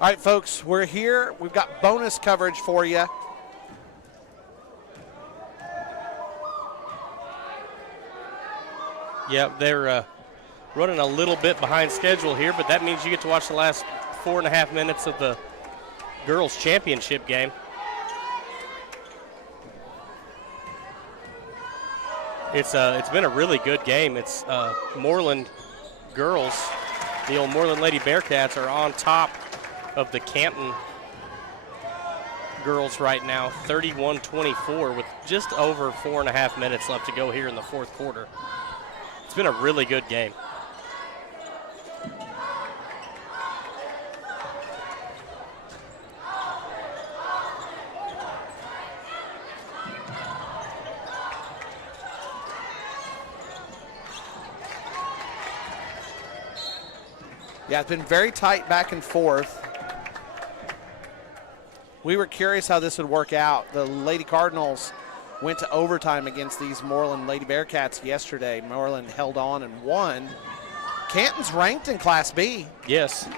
All right, folks, we're here. We've got bonus coverage for you. Yeah, they're running a little bit behind schedule here, but that means you get to watch the last 4.5 minutes of the girls' championship game. It's been a really good game. It's Moreland girls, the old Moreland Lady Bearcats, are on top of the Canton girls right now, 31-24, with just over 4.5 minutes left to go here in the fourth quarter. It's been a really good game. Yeah, it's been very tight back and forth. We were curious how this would work out. The Lady Cardinals went to overtime against these Moreland Lady Bearcats yesterday. Moreland held on and won. Canton's ranked in Class B. Yes.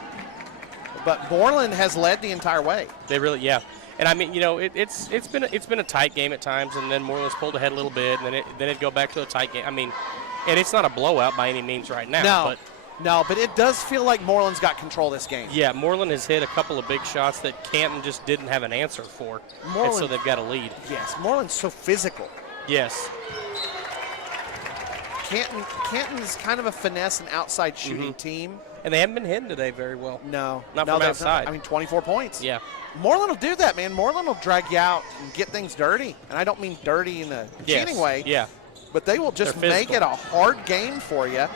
But Moreland has led the entire way. They really, yeah. And I mean, you know, it's been a tight game at times, and then Moreland's pulled ahead a little bit, and then it'd go back to a tight game. I mean, and it's not a blowout by any means right now. No, but it does feel like Moreland's got control of this game. Yeah, Moreland has hit a couple of big shots that Canton just didn't have an answer for, and so they've got a lead. Yes, Moreland's so physical. Yes. Canton's kind of a finesse and outside shooting team. And they haven't been hitting today very well. No. Not from outside. I mean, 24 points. Yeah. Moreland will do that, man. Moreland will drag you out and get things dirty. And I don't mean dirty in a cheating way. Yeah. But they will just make it a hard game for you.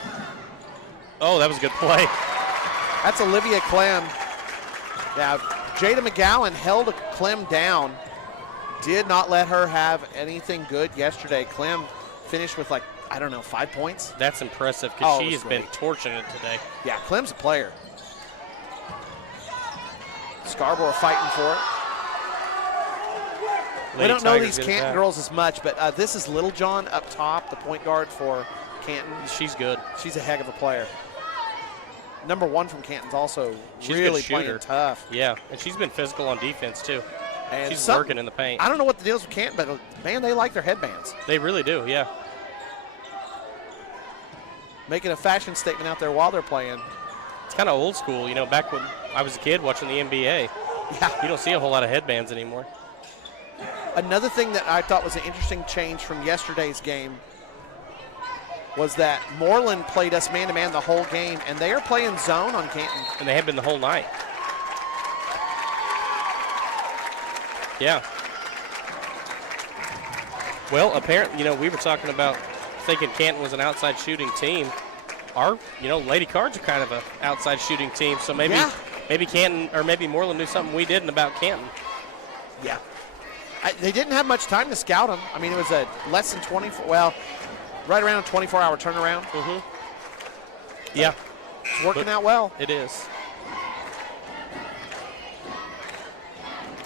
Oh, that was a good play. That's Olivia Clem. Yeah, Jada McGowan held Clem down. Did not let her have anything good yesterday. Clem finished with 5 points. That's impressive because she has been torching it today. Yeah, Clem's a player. Scarborough fighting for it. We don't know these Canton girls as much, but this is Littlejohn up top, the point guard for Canton. She's good. She's a heck of a player. Number 1 from Canton's also really playing tough. Yeah, and she's been physical on defense too. And she's working in the paint. I don't know what the deal is with Canton, but man, they like their headbands. They really do, yeah. Making a fashion statement out there while they're playing. It's kind of old school, you know, back when I was a kid watching the NBA. Yeah. You don't see a whole lot of headbands anymore. Another thing that I thought was an interesting change from yesterday's game was that Moreland played us man-to-man the whole game, and they are playing zone on Canton. And they have been the whole night. Yeah. Well, apparently, you know, we were talking about thinking Canton was an outside shooting team. Our, Lady Cards are kind of an outside shooting team, so maybe Canton or maybe Moreland knew something we didn't about Canton. Yeah. They didn't have much time to scout them. I mean, it was a less than 24, well, right around a 24-hour turnaround. Yeah. It's working out well. It is.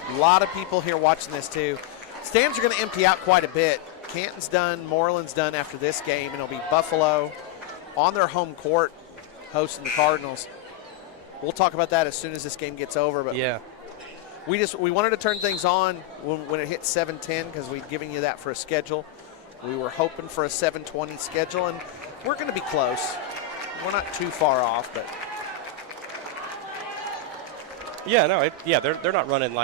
A lot of people here watching this, too. Stands are going to empty out quite a bit. Canton's done, Moreland's done after this game, and it'll be Buffalo on their home court hosting the Cardinals. We'll talk about that as soon as this game gets over. But yeah. We wanted to turn things on when it hit 7:10 because we'd given you that for a schedule. We were hoping for a 7:20 schedule, and we're going to be close. We're not too far off, but yeah, no, they're not running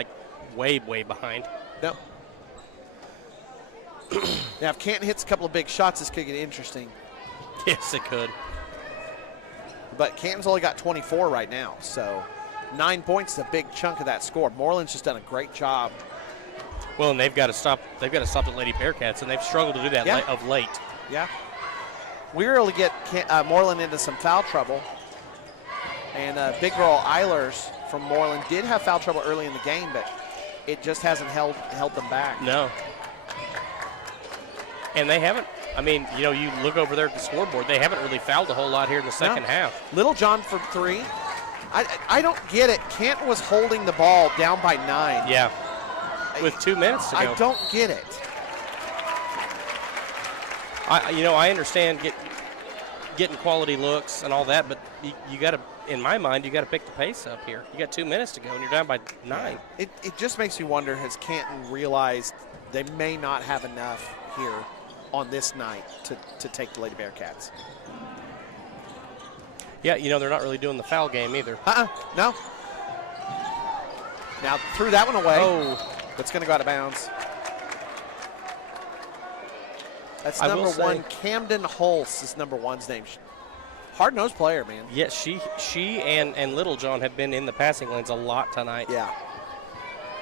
way behind. No. Now, if Canton hits a couple of big shots, this could get interesting. Yes, it could. But Canton's only got 24 right now, so 9 points is a big chunk of that score. Moreland's just done a great job. Well, and they've got to stop the Lady Bearcats, and they've struggled to do that of late. Yeah. We were able to get Moreland into some foul trouble. And big girl Eilers from Moreland did have foul trouble early in the game, but it just hasn't held them back. No. And they haven't. I mean, you look over there at the scoreboard, they haven't really fouled a whole lot here in the second half. Littlejohn for 3. I don't get it. Canton was holding the ball down by 9. Yeah. With 2 minutes to go. I don't get it. I understand getting quality looks and all that, but you got to, in my mind, you got to pick the pace up here. You got 2 minutes to go, and you're down by 9. It just makes me wonder, has Canton realized they may not have enough here on this night to take the Lady Bearcats? Yeah, they're not really doing the foul game either. No. Now threw that one away. Oh. It's going to go out of bounds. That's number 1. Camden Hulse is number 1's name. Hard-nosed player, man. Yeah, she and Little John have been in the passing lanes a lot tonight. Yeah.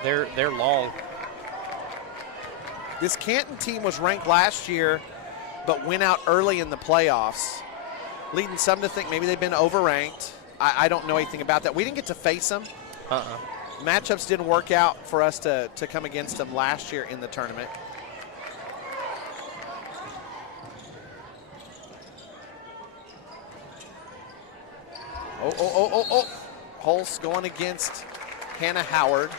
They're long. This Canton team was ranked last year, but went out early in the playoffs, leading some to think maybe they've been overranked. I don't know anything about that. We didn't get to face them. Matchups didn't work out for us to come against them last year in the tournament. Oh. Hulse going against Hannah Howard.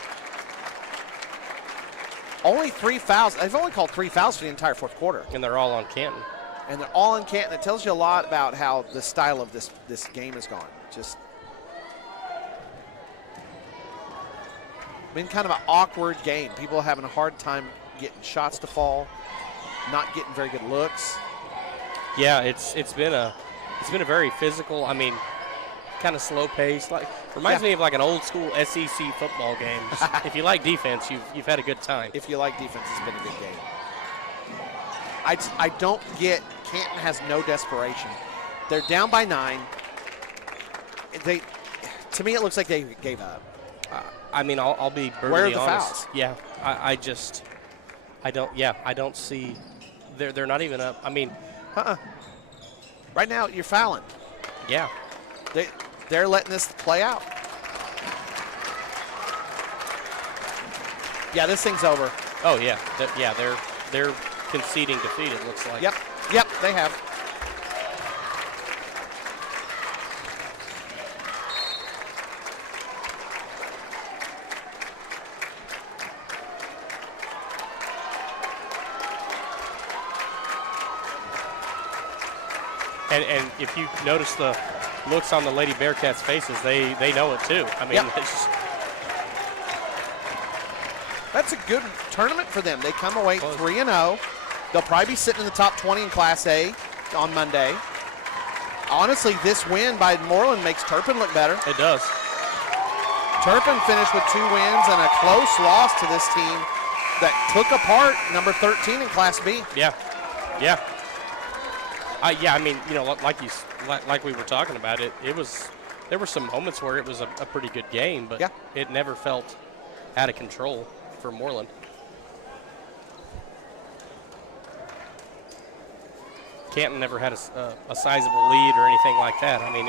Only 3 fouls. They've only called 3 fouls for the entire fourth quarter. And they're all on Canton. And they're all in Canton. It tells you a lot about how the style of this game has gone. Just been kind of an awkward game. People having a hard time getting shots to fall, not getting very good looks. Yeah, it's been a very physical. I mean, kind of slow pace. Like reminds me of like an old school SEC football game. If you like defense, you've had a good time. If you like defense, it's been a good game. I don't get, Canton has no desperation. They're down by 9. To me, it looks like they gave up. I mean, I'll be brutally Where are the honest. fouls? Yeah, I don't see. They're not even up. I mean, right now you're fouling. Yeah. They're letting this play out. Yeah, this thing's over. Oh yeah, they're conceding defeat. It looks like. Yep, they have. And if you notice the looks on the Lady Bearcats' faces, they know it too. I mean, that's a good tournament for them. They come away 3-0. They'll probably be sitting in the top 20 in Class A on Monday. Honestly, this win by Moreland makes Turpin look better. It does. Turpin finished with 2 wins and a close loss to this team that took apart number 13 in Class B. Yeah. I mean, like we were talking about it. There were some moments where it was a pretty good game, but it never felt out of control for Moreland. Canton never had a sizable lead or anything like that. I mean,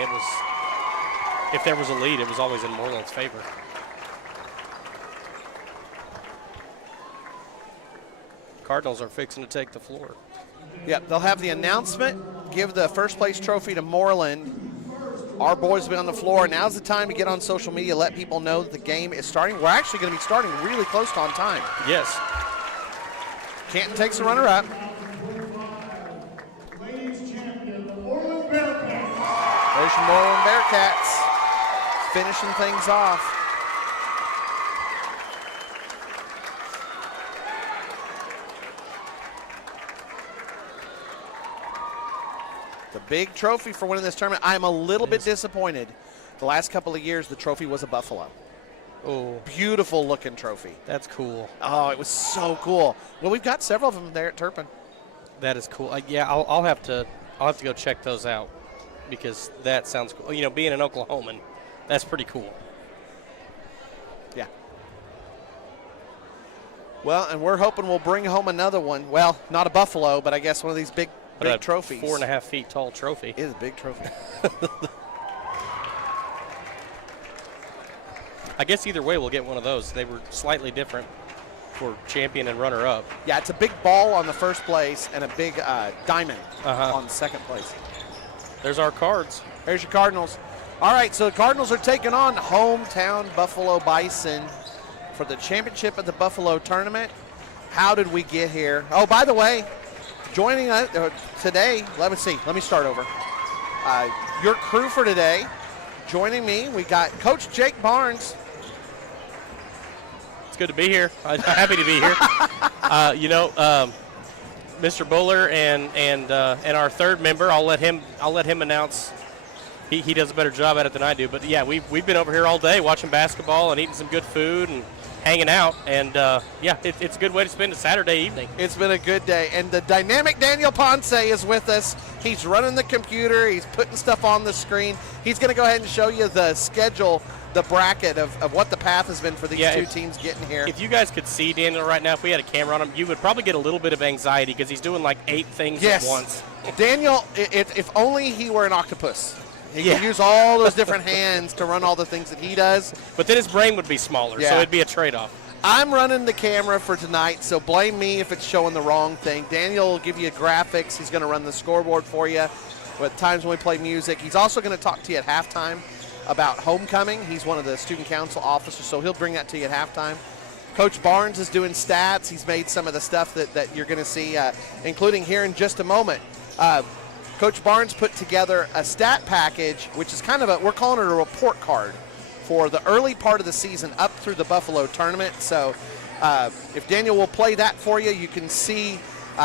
if there was a lead, it was always in Moreland's favor. Cardinals are fixing to take the floor. Yep, they'll have the announcement, give the first place trophy to Moreland. Our boys will be on the floor. Now's the time to get on social media, let people know that the game is starting. We're actually going to be starting really close to on time. Yes. Canton takes the runner-up. Ladies champion, the Moreland Bearcats. There's your Moreland Bearcats finishing things off. The big trophy for winning this tournament. I'm a little bit disappointed. The last couple of years, the trophy was a buffalo. Oh, beautiful looking trophy. That's cool. Oh, it was so cool. Well, we've got several of them there at Turpin. That is cool. Yeah, I'll have to go check those out because that sounds cool. You know, being an Oklahoman, that's pretty cool. Yeah. Well, and we're hoping we'll bring home another one. Well, not a buffalo, but I guess one of these big trophies. 4.5 feet tall trophy. It is a big trophy. I guess either way we'll get one of those. They were slightly different for champion and runner-up. Yeah, it's a big ball on the first place and a big diamond on second place. There's our cards. There's your Cardinals. All right, so the Cardinals are taking on hometown Buffalo Bison for the championship of the Buffalo tournament. How did we get here? Oh, by the way, joining us today, let me start over. Your crew for today, joining me, we got Coach Jake Barnes. It's good to be here. I'm happy to be here. Mr. Buller and our third member, I'll let him announce. He does a better job at it than I do. But yeah, we've been over here all day watching basketball and eating some good food and hanging out. And it's a good way to spend a Saturday evening. It's been a good day. And the dynamic Daniel Ponce is with us. He's running the computer. He's putting stuff on the screen. He's going to go ahead and show you the schedule, the bracket of what the path has been for these two teams getting here. If you guys could see Daniel right now, if we had a camera on him, you would probably get a little bit of anxiety because he's doing like 8 things at once. Daniel, if only he were an octopus. He can use all those different hands to run all the things that he does. But then his brain would be smaller, so it'd be a trade-off. I'm running the camera for tonight, so blame me if it's showing the wrong thing. Daniel will give you graphics. He's going to run the scoreboard for you at times when we play music. He's also going to talk to you at halftime about homecoming. He's one of the student council officers, so he'll bring that to you at halftime. Coach Barnes is doing stats. He's made some of the stuff that you're going to see, including here in just a moment. Coach Barnes put together a stat package, which is kind of we're calling it a report card for the early part of the season up through the Buffalo tournament. So if Daniel will play that for you, you can see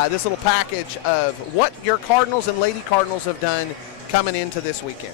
this little package of what your Cardinals and Lady Cardinals have done coming into this weekend.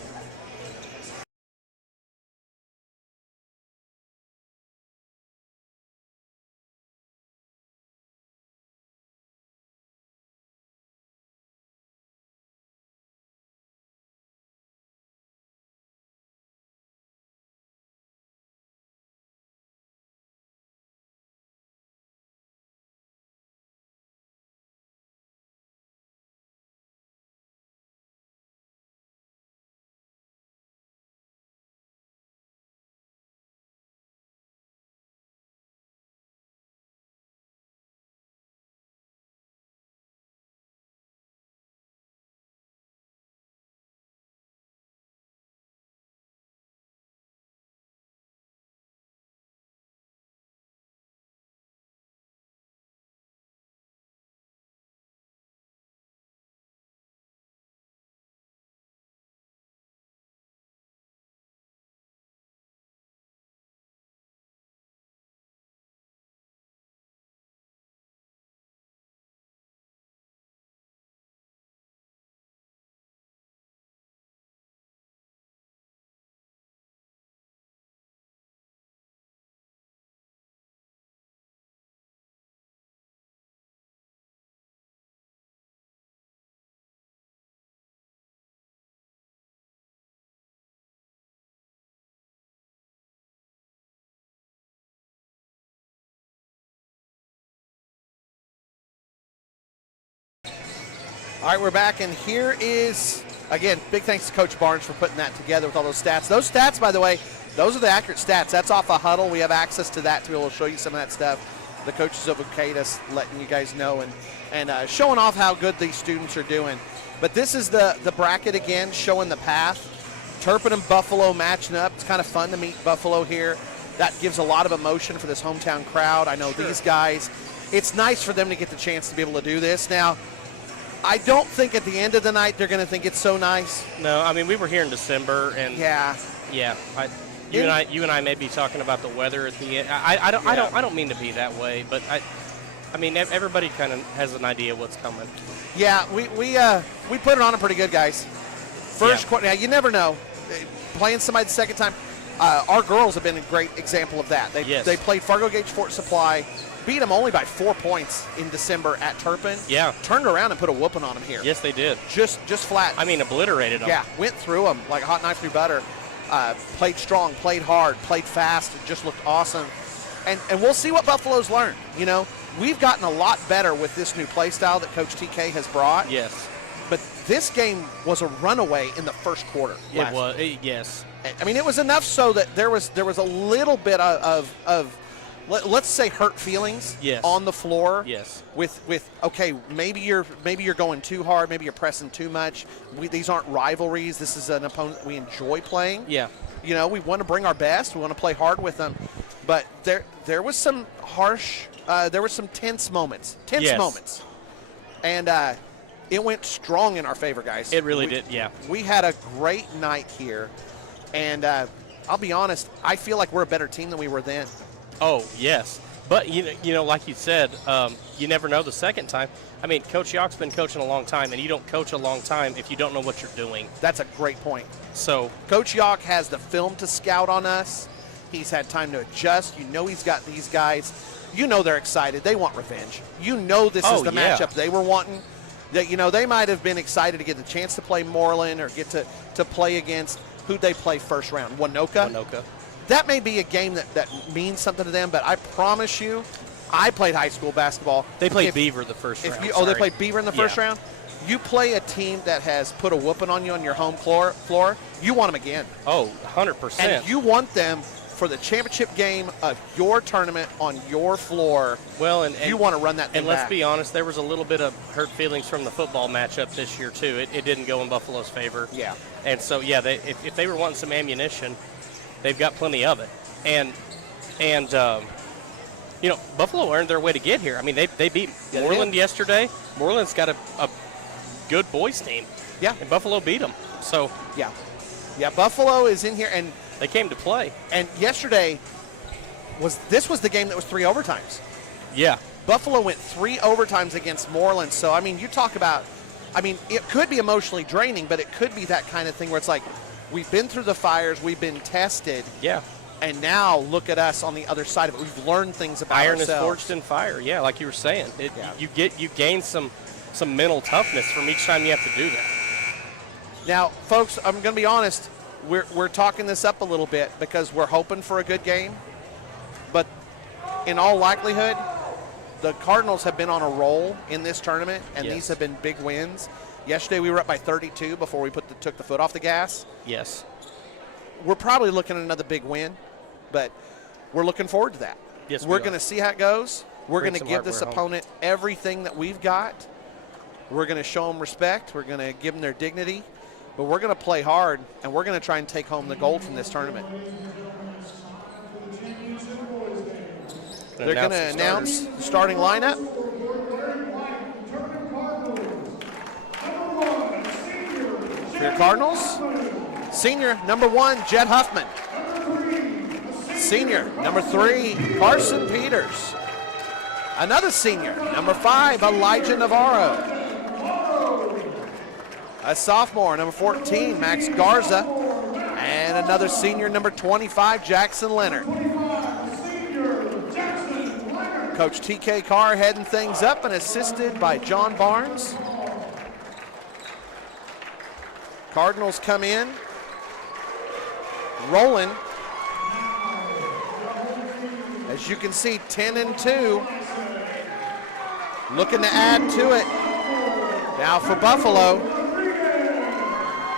All right, we're back, and here is, again, big thanks to Coach Barnes for putting that together with all those stats. Those stats, by the way, those are the accurate stats. That's off a huddle. We have access to that to be able to show you some of that stuff. The coaches have okayed us, letting you guys know and showing off how good these students are doing. But this is the bracket again, showing the path. Turpin and Buffalo matching up. It's kind of fun to meet Buffalo here. That gives a lot of emotion for this hometown crowd. I know these guys, it's nice for them to get the chance to be able to do this. Now, I don't think at the end of the night they're going to think it's so nice. No, I mean, we were here in December, and you and I may be talking about the weather at the end. I don't mean to be that way, but I mean everybody kind of has an idea what's coming. Yeah, we put it on them pretty good, guys. First quarter, now you never know. Playing somebody the second time, our girls have been a great example of that. They played Fargo Gage Fort Supply. Beat them only by 4 points in December at Turpin. Yeah. Turned around and put a whooping on them here. Yes, they did. Just flat. I mean, obliterated them. Yeah, went through them like a hot knife through butter. Played strong, played hard, played fast. It just looked awesome. And we'll see what Buffalo's learned. You know, we've gotten a lot better with this new play style that Coach TK has brought. Yes. But this game was a runaway in the first quarter. It was. Yes. I mean, it was enough so that there was a little bit of let's say hurt feelings on the floor. Yes. With okay, maybe you're going too hard, maybe you're pressing too much. These aren't rivalries. This is an opponent we enjoy playing. Yeah. You know, we want to bring our best. We want to play hard with them. But there was some harsh, there were some tense moments. And it went strong in our favor, guys. It really did, yeah. We had a great night here, and I'll be honest, I feel like we're a better team than we were then. Oh, yes. But, you know, like you said, you never know the second time. I mean, Coach Yock's been coaching a long time, and you don't coach a long time if you don't know what you're doing. That's a great point. So Coach Yock has the film to scout on us. He's had time to adjust. You know he's got these guys. You know they're excited. They want revenge. You know this is the matchup they were wanting. That, you know, they might have been excited to get the chance to play Moreland or get to play against who'd they play first round? Winoka? Winoka. That may be a game that means something to them, but I promise you, I played high school basketball. They played Beaver the first round. They played Beaver in the first round? You play a team that has put a whooping on you on your home floor, you want them again. Oh, 100%. And you want them for the championship game of your tournament on your floor. Well, and you want to run that thing And let's back. be honest, there was a little bit of hurt feelings from the football matchup this year, too. It didn't go in Buffalo's favor. Yeah. And so, yeah, if they were wanting some ammunition, they've got plenty of it. And you know, Buffalo earned their way to get here. I mean, they beat Moreland yesterday. Moreland's got a good boys team. Yeah. And Buffalo beat them. So, yeah, Buffalo is in here, and they came to play. And yesterday was the game that was 3 overtimes. Yeah. Buffalo went 3 overtimes against Moreland. So, I mean, you talk about, I mean, it could be emotionally draining, but it could be that kind of thing where it's like, we've been through the fires, we've been tested. Yeah. And now look at us on the other side of it. We've learned things about Iron ourselves. is forged in fire. Yeah, like you were saying. You gain some mental toughness from each time you have to do that. Now, folks, I'm going to be honest. We're talking this up a little bit because we're hoping for a good game. But in all likelihood, the Cardinals have been on a roll in this tournament, and these have been big wins. Yesterday we were up by 32 before we took the foot off the gas. Yes. We're probably looking at another big win, but we're looking forward to that. Yes, we're going to see how it goes. We're going to give this home. opponent everything that we've got. We're going to show them respect. We're going to give them their dignity. But we're going to play hard, and we're going to try and take home the gold from this tournament. They're going to announce the starting lineup. For your Cardinals, senior, number 1, Jed Huffman. Senior, number 3, Carson Peters. Another senior, number 5, Elijah Navarro. A sophomore, number 14, Max Garza. And another senior, number 25, Jackson Leonard. Coach T.K. Carr heading things up and assisted by John Barnes. Cardinals come in, rolling. As you can see, 10-2. Looking to add to it. Now for Buffalo.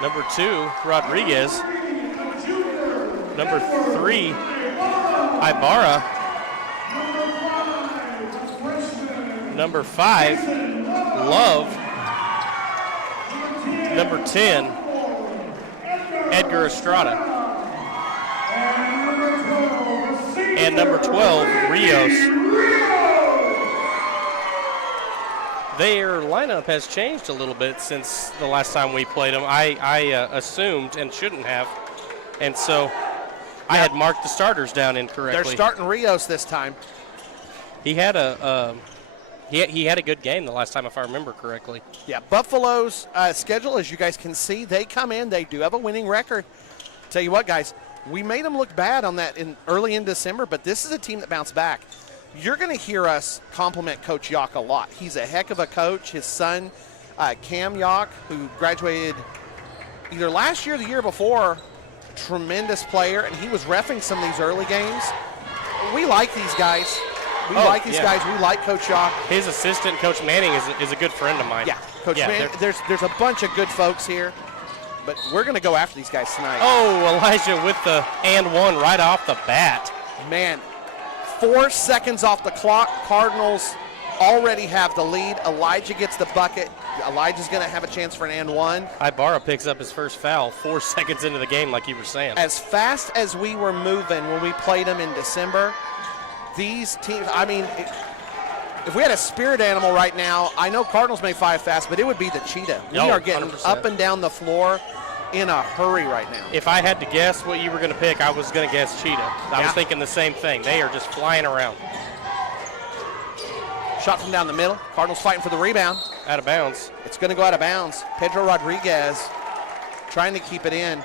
Number 2, Rodriguez. Number 3, Ibarra. Number 5, Love. Number 10, Edgar Estrada. And number 12, Rios. Their lineup has changed a little bit since the last time we played them. I assumed and shouldn't have. And so I had marked the starters down incorrectly. They're starting Rios this time. He had he had a good game the last time, if I remember correctly. Yeah, Buffalo's schedule, as you guys can see, they come in. They do have a winning record. Tell you what, guys, we made them look bad on that early in December, but this is a team that bounced back. You're going to hear us compliment Coach Yock a lot. He's a heck of a coach. His son, Cam Yock, who graduated either last year or the year before, tremendous player, and he was reffing some of these early games. We like these guys. We like these guys. We like Coach Yock. His assistant, Coach Manning, is a good friend of mine. Yeah, Coach Manning. There's a bunch of good folks here, but we're going to go after these guys tonight. Oh, Elijah with the and one right off the bat. Man, 4 seconds off the clock. Cardinals already have the lead. Elijah gets the bucket. Elijah's going to have a chance for an and one. Ibarra picks up his first foul 4 seconds into the game, like you were saying. As fast as we were moving when we played them in December, these teams, I mean, if we had a spirit animal right now, I know Cardinals may fly fast, but it would be the cheetah. We are getting 100%. up and down the floor in a hurry right now. If I had to guess what you were going to pick, I was going to guess cheetah. I was thinking the same thing. They are just flying around. Shot from down the middle. Cardinals fighting for the rebound. Out of bounds. It's going to go out of bounds. Pedro Rodriguez trying to keep it in.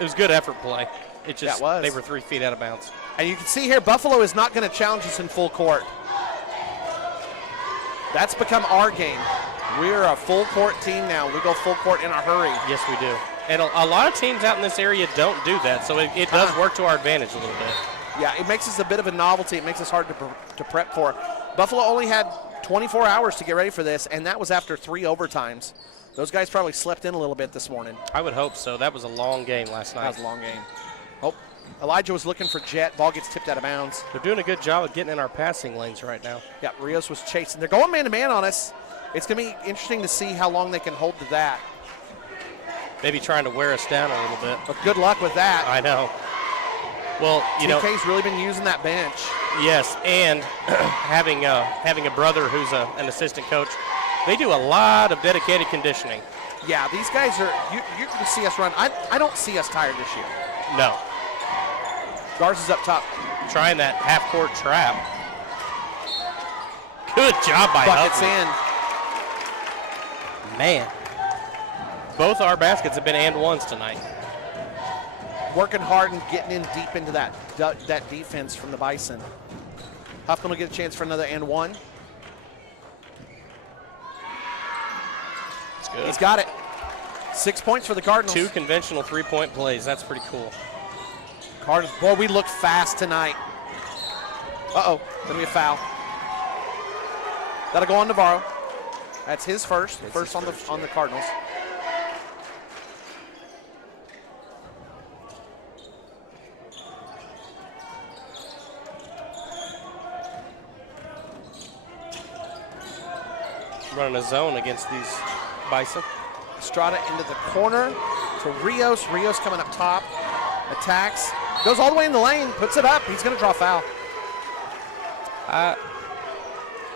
It was good effort play. It just That was. They were 3 feet out of bounds. And you can see here, Buffalo is not going to challenge us in full court. That's become our game. We're a full court team now. We go full court in a hurry. Yes, we do. And a lot of teams out in this area don't do that, so it does work to our advantage a little bit. Yeah, it makes us a bit of a novelty. It makes us hard to prep for. Buffalo only had 24 hours to get ready for this, and that was after 3 overtimes. Those guys probably slept in a little bit this morning. I would hope so. That was a long game last night. That was a long game. Oh, Elijah was looking for Jet. Ball gets tipped out of bounds. They're doing a good job of getting in our passing lanes right now. Yeah, Rios was chasing. They're going man-to-man on us. It's going to be interesting to see how long they can hold to that. Maybe trying to wear us down a little bit. But good luck with that. I know. Well, you know, TK's really been using that bench. yes, and having a brother who's an assistant coach, they do a lot of dedicated conditioning. Yeah, these guys are, you can see us run. I don't see us tired this year. No. Garza's up top. Trying that half-court trap. Good job by Buckets Huffman. Man. Both our baskets have been and ones tonight. Working hard and getting in deep into that defense from the Bison. Huffman will get a chance for another and one. It's good. He's got it. 6 points for the Cardinals. 2 conventional three-point plays. That's pretty cool. Cardinals, boy, we look fast tonight. Uh-oh, gonna be a foul. That'll go on Navarro. That's his first. First on the Cardinals. Running a zone against these Bison. Estrada into the corner to Rios. Rios coming up top. Attacks. Goes all the way in the lane. Puts it up. He's going to draw foul.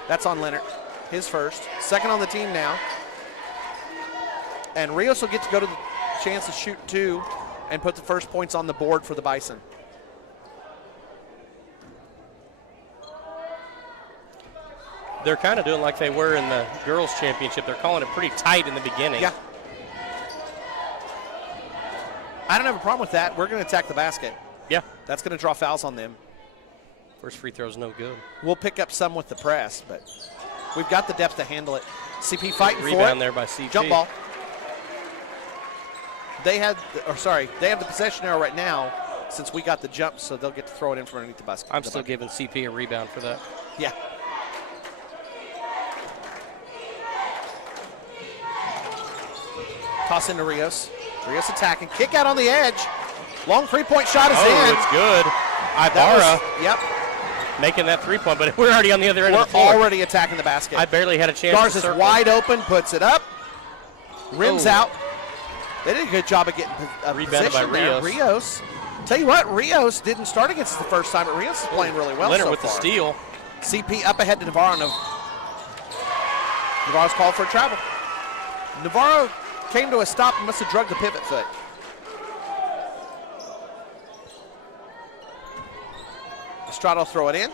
That's on Leonard. His first. Second on the team now. And Rios will get to go to the chance to shoot 2 and put the first points on the board for the Bison. They're kind of doing like they were in the girls' championship. They're calling it pretty tight in the beginning. Yeah. I don't have a problem with that. We're going to attack the basket. Yeah. That's going to draw fouls on them. First free throw's no good. We'll pick up some with the press, but we've got the depth to handle it. CP fighting for it. Rebound there by CP. Jump ball. They have the possession arrow right now since we got the jump, so they'll get to throw it in from underneath the basket. I'm still giving CP a rebound for that. Yeah. Toss into Rios. Rios attacking. Kick out on the edge. Long three-point shot is in. It's good. Ibarra Yep. making that three-point, but we're already on the other end We're of the floor. already attacking the basket. I barely had a chance Garza's to circle. wide open, puts it up. Rims Oh. out. They did a good job of getting a Rebounded by position there. Rios. Tell you what, Rios didn't start against us the first time, but Rios is playing really well Leonard so with far. the steal. CP up ahead to Navarro. Navarro's called for a travel. Navarro came to a stop and must have drugged the pivot foot. Estrada will throw it in.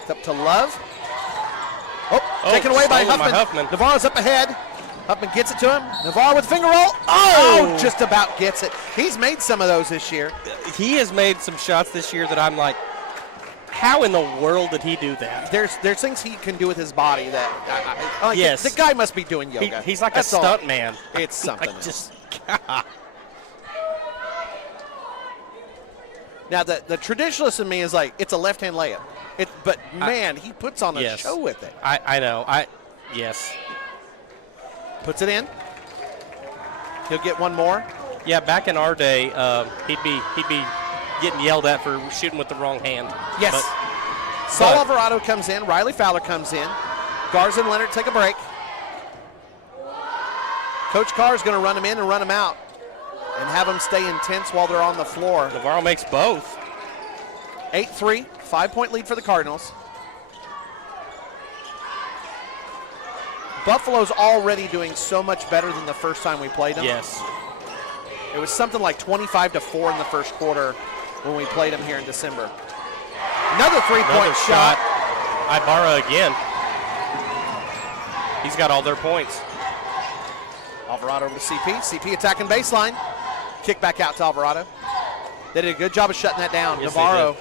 It's up to Love. Taken away by Huffman. Navarro's up ahead. Huffman gets it to him. Navarro with finger roll. Oh, just about gets it. He's made some of those this year. He has made some shots this year that I'm like, how in the world did he do that? There's things he can do with his body that Yes. the guy must be doing yoga. He's like That's a all. stunt man. It's something. Like just Now the traditionalist in me is like it's a left-hand layup. But man, he puts on a yes. show with it. I know. Yes. Puts it in. He'll get one more. Yeah, back in our day, he'd be getting yelled at for shooting with the wrong hand. Yes. But Saul Alvarado comes in. Riley Fowler comes in. Garza and Leonard take a break. Coach Carr is going to run them in and run them out and have them stay intense while they're on the floor. Navarro makes both. 8-3, 5-point lead for the Cardinals. Buffalo's already doing so much better than the first time we played them. Yes. It was something like 25-4 in the first quarter when we played them here in December. Another three-point shot. Ibarra again. He's got all their points. Alvarado over to CP. CP attacking baseline. Kick back out to Alvarado. They did a good job of shutting that down. Yes, Navarro.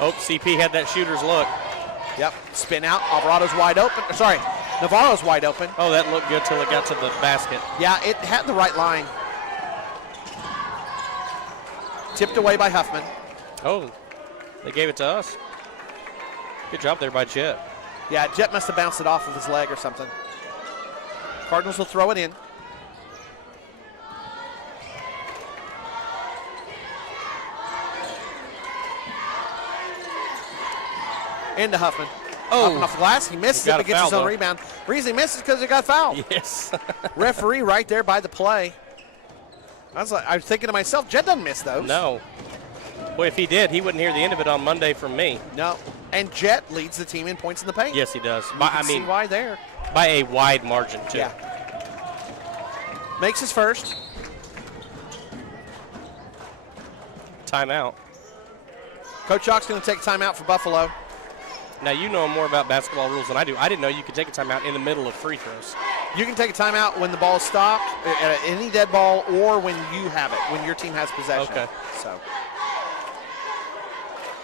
Oh, CP had that shooter's look. Yep. Spin out. Alvarado's wide open. Sorry. Navarro's wide open. Oh, that looked good till it got to the basket. Yeah, it had the right line. Tipped away by Huffman. Oh, they gave it to us. Good job there by Jet. Yeah, Jet must have bounced it off of his leg or something. Cardinals will throw it in. Into Huffman. Huffman off the glass. He misses it, but gets his own rebound. Reason he misses is because he got fouled. Yes. Referee right there by the play. I was thinking to myself, Jet doesn't miss those. No. Boy, if he did, he wouldn't hear the end of it on Monday from me. No. And Jet leads the team in points in the paint. Yes, he does. See why there. By a wide margin, too. Yeah. Makes his first. Timeout. Coach Chalk's going to take a timeout for Buffalo. Now, you know more about basketball rules than I do. I didn't know you could take a timeout in the middle of free throws. You can take a timeout when the ball is stopped, at any dead ball, or when you have it, when your team has possession. Okay. So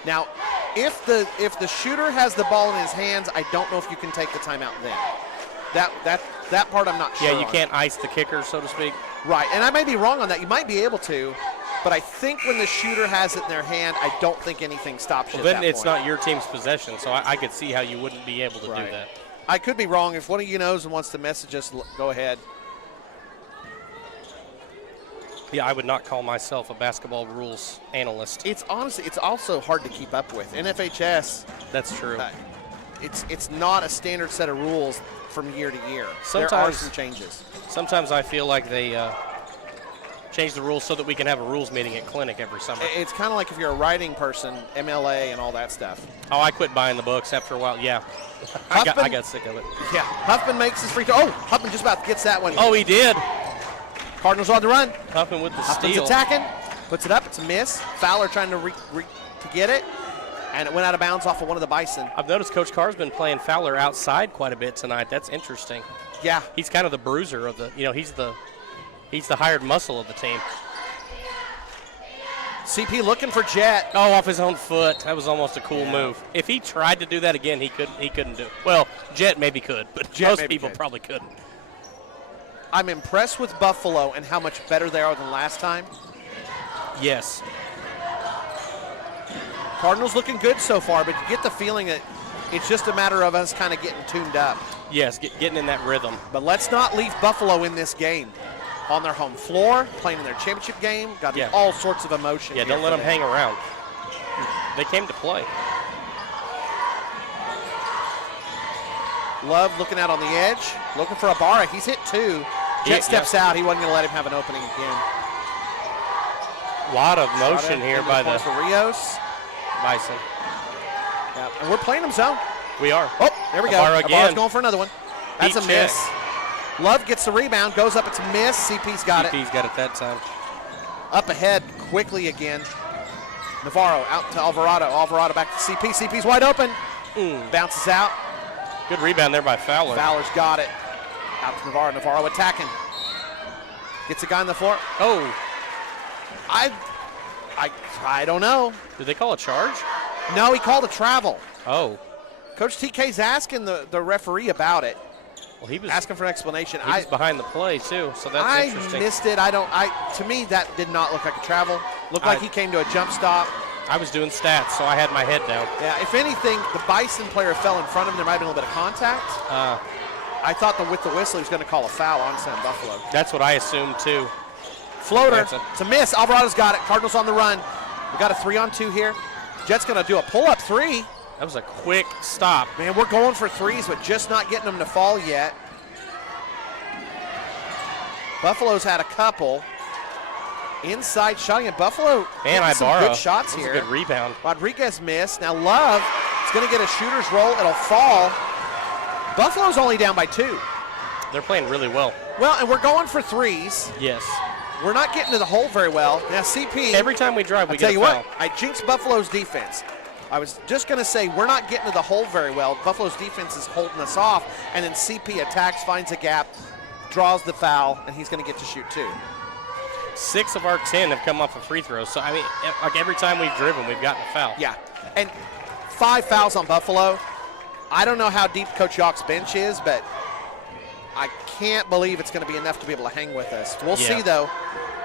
now, if the shooter has the ball in his hands, I don't know if you can take the timeout then. That part I'm not sure. Yeah, you can't ice the kicker, so to speak. Right, and I may be wrong on that. You might be able to, but I think when the shooter has it in their hand, I don't think anything stops you. Well, then at that it's point. not your team's possession, so I could see how you wouldn't be able to do that. I could be wrong. If one of you knows and wants to message us, go ahead. Yeah, I would not call myself a basketball rules analyst. It's also hard to keep up with. NFHS. That's true. It's not a standard set of rules from year to year. Sometimes, there are some changes. Sometimes I feel like they change the rules so that we can have a rules meeting at clinic every summer. It's kind of like if you're a writing person, MLA and all that stuff. Oh, I quit buying the books after a while. Yeah, I got sick of it. Yeah, Huffman makes his free throw. Oh, Huffman just about gets that one. Oh, he did. Cardinals on the run. Huffman with the Huffman's steal. attacking. Puts it up. It's a miss. Fowler trying to get it. And it went out of bounds off of one of the Bison. I've noticed Coach Carr's been playing Fowler outside quite a bit tonight. That's interesting. Yeah. He's kind of the bruiser of the, he's the hired muscle of the team. CP looking for Jet. Oh, off his own foot. That was almost a cool move. If he tried to do that again, he couldn't do it. Well, Jet maybe could, but most people probably couldn't. I'm impressed with Buffalo and how much better they are than last time. Yes. Cardinals looking good so far, but you get the feeling that it's just a matter of us kind of getting tuned up. Yes, getting in that rhythm. But let's not leave Buffalo in this game. On their home floor, playing in their championship game, got all sorts of emotion. Yeah, don't let them hang around. They came to play. Love looking out on the edge, looking for Ibarra. He's hit two. Jet steps out. He wasn't going to let him have an opening again. A lot of motion here by the Rios. Bison. Yeah, and we're playing them zone. We are. Oh, there we go. Ibarra's Ibarra's going for another one. That's Deep a miss. Love gets the rebound, goes up. It's a miss. CP's got it. CP's got it that time. Up ahead quickly again. Navarro out to Alvarado. Alvarado back to CP. CP's wide open. Bounces out. Good rebound there by Fowler. Fowler's got it. Out to Navarro. Navarro attacking. Gets a guy on the floor. Oh. I don't know. Did they call a charge? No, he called a travel. Oh. Coach TK's asking the referee about it. Well, he was asking for an explanation. He was behind the play too, so that's interesting. I missed it. To me, that did not look like a travel. Looked like he came to a jump stop. I was doing stats, so I had my head down. Yeah, if anything, the Bison player fell in front of him. There might have been a little bit of contact. I thought with the whistle, he was going to call a foul on San Buffalo. That's what I assumed too. Floater. It's a miss. Alvarado's got it. Cardinals on the run. We got a 3-on-2 here. Jet's going to do a pull-up three. That was a quick stop. Man, we're going for threes, but just not getting them to fall yet. Buffalo's had a couple. Inside shotting at Buffalo. And some Ibarra. good shots That was here. a good rebound. Rodriguez missed. Now Love is going to get a shooter's roll. It'll fall. Buffalo's only down by 2. They're playing really well. Well, and we're going for threes. Yes. We're not getting to the hole very well. Now CP. Every time we drive, we I'll tell get a you foul. what, I jinxed Buffalo's defense. I was just going to say we're not getting to the hole very well. Buffalo's defense is holding us off, and then CP attacks, finds a gap, draws the foul, and he's going to get to shoot 2. 6 of our 10 have come off of free throws. So, I mean, like every time we've driven, we've gotten a foul. Yeah, and 5 fouls on Buffalo. I don't know how deep Coach Yawk's bench is, but I can't believe it's going to be enough to be able to hang with us. We'll see, though.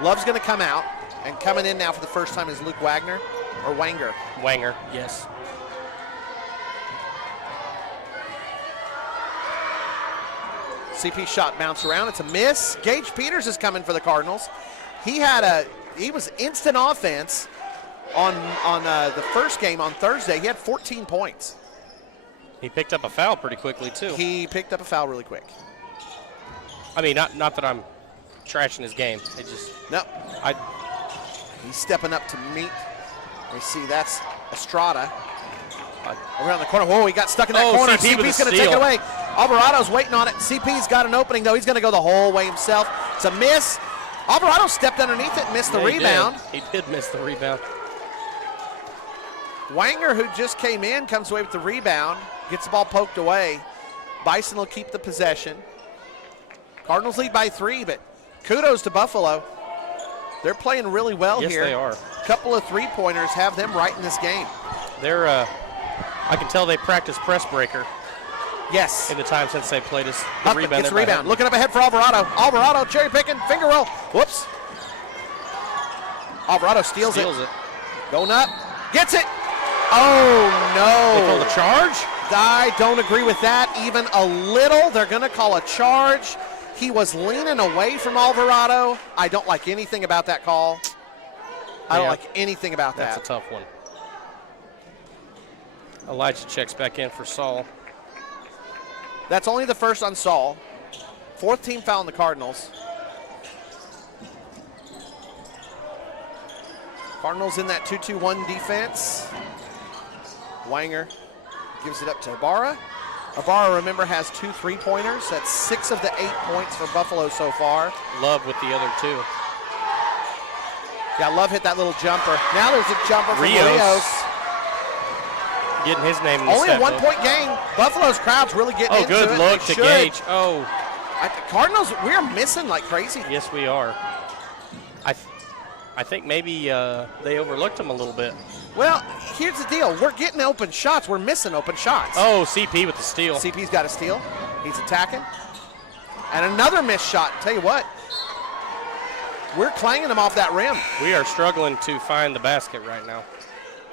Love's going to come out, and coming in now for the first time is Luke Wagner, or Wanger. Wanger, yes. CP shot bounce around. It's a miss. Gage Peters is coming for the Cardinals. He was instant offense on the first game on Thursday. He had 14 points. He picked up a foul pretty quickly, too. He picked up a foul really quick. I mean, not that I'm trashing his game. It just No. He's stepping up to meet. We see that's Estrada. Around the corner. Whoa, he got stuck in that corner. CP with CP's a going to take it steal. away. Alvarado's waiting on it. CP's got an opening, though. He's going to go the whole way himself. It's a miss. Alvarado stepped underneath it and missed the rebound. He did miss the rebound. Wanger, who just came in, comes away with the rebound. Gets the ball poked away. Bison will keep the possession. Cardinals lead by 3, but kudos to Buffalo. They're playing really well here. Yes, they are. A couple of three-pointers have them right in this game. They're, I can tell they practice press breaker Yes. in the time since they played us. Up, gets a rebound. Looking up ahead for Alvarado. Alvarado cherry picking, finger roll. Whoops. Alvarado steals it. Going up. Gets it. Oh, no. They called a charge? I don't agree with that even a little. They're going to call a charge. He was leaning away from Alvarado. I don't like anything about that call. I don't like anything about that. That's a tough one. Elijah checks back in for Saul. That's only the first on Saul. 4th team foul on the Cardinals. Cardinals in that 2-2-1 defense. Wanger gives it up to Ibarra. Ibarra, remember, has 2 3-pointers. That's 6 of the 8 points for Buffalo so far. Love with the other 2. Yeah, Love hit that little jumper. Now there's a jumper from Rios. Rios. Getting his name in the Only a stat book. 1-point game. Buffalo's crowd's really getting into it. Good look They to should. Gage. Oh. Cardinals, we're missing like crazy. Yes, we are. I think maybe they overlooked him a little bit. Well, here's the deal. We're getting open shots. We're missing open shots. Oh, CP with the steal. CP's got a steal. He's attacking. And another missed shot. Tell you what, we're clanging them off that rim. We are struggling to find the basket right now.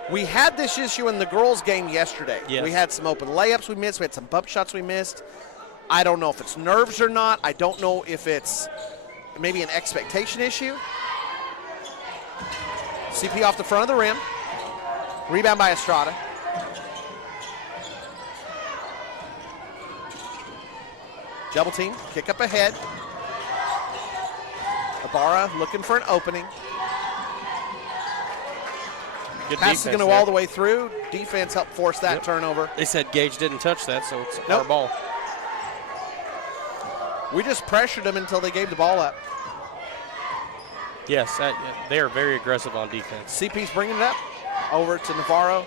We had this issue in the girls' game yesterday. Yes. We had some open layups we missed. We had some bump shots we missed. I don't know if it's nerves or not. I don't know if it's maybe an expectation issue. CP off the front of the rim. Rebound by Estrada. Double team, kick up ahead. Ibarra looking for an opening. Good Pass is defense going to there. all the way through. Defense helped force that turnover. They said Gage didn't touch that, so it's Nope. our ball. We just pressured them until they gave the ball up. Yes, they are very aggressive on defense. CP's bringing it up over to Navarro.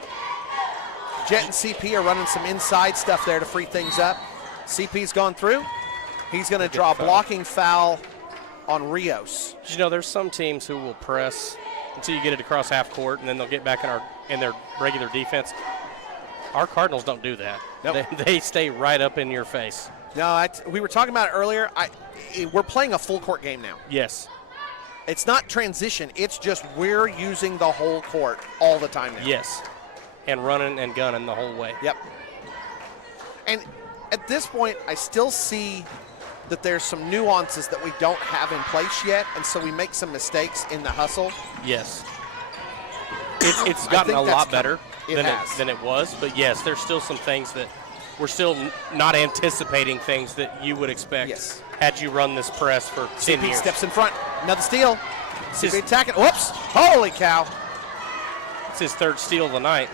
Jet and CP are running some inside stuff there to free things up. CP's gone through. He's going to draw a blocking foul on Rios. Did you know there's some teams who will press until you get it across half court, and then they'll get back in their regular defense. Our Cardinals don't do that. Nope. They stay right up in your face. No, we were talking about it earlier. We're playing a full court game now. Yes. It's not transition. It's just we're using the whole court all the time now. Yes. And running and gunning the whole way. Yep. And at this point, I still see that there's some nuances that we don't have in place yet, and so we make some mistakes in the hustle. Yes. It's gotten a lot better than it was, but yes, there's still some things that we're still not anticipating things that you would expect. Yes. had you run this press for 10 CP years. steps in front. Another steal. It's CP his, attacking. Whoops. Holy cow. it's his third steal of the night.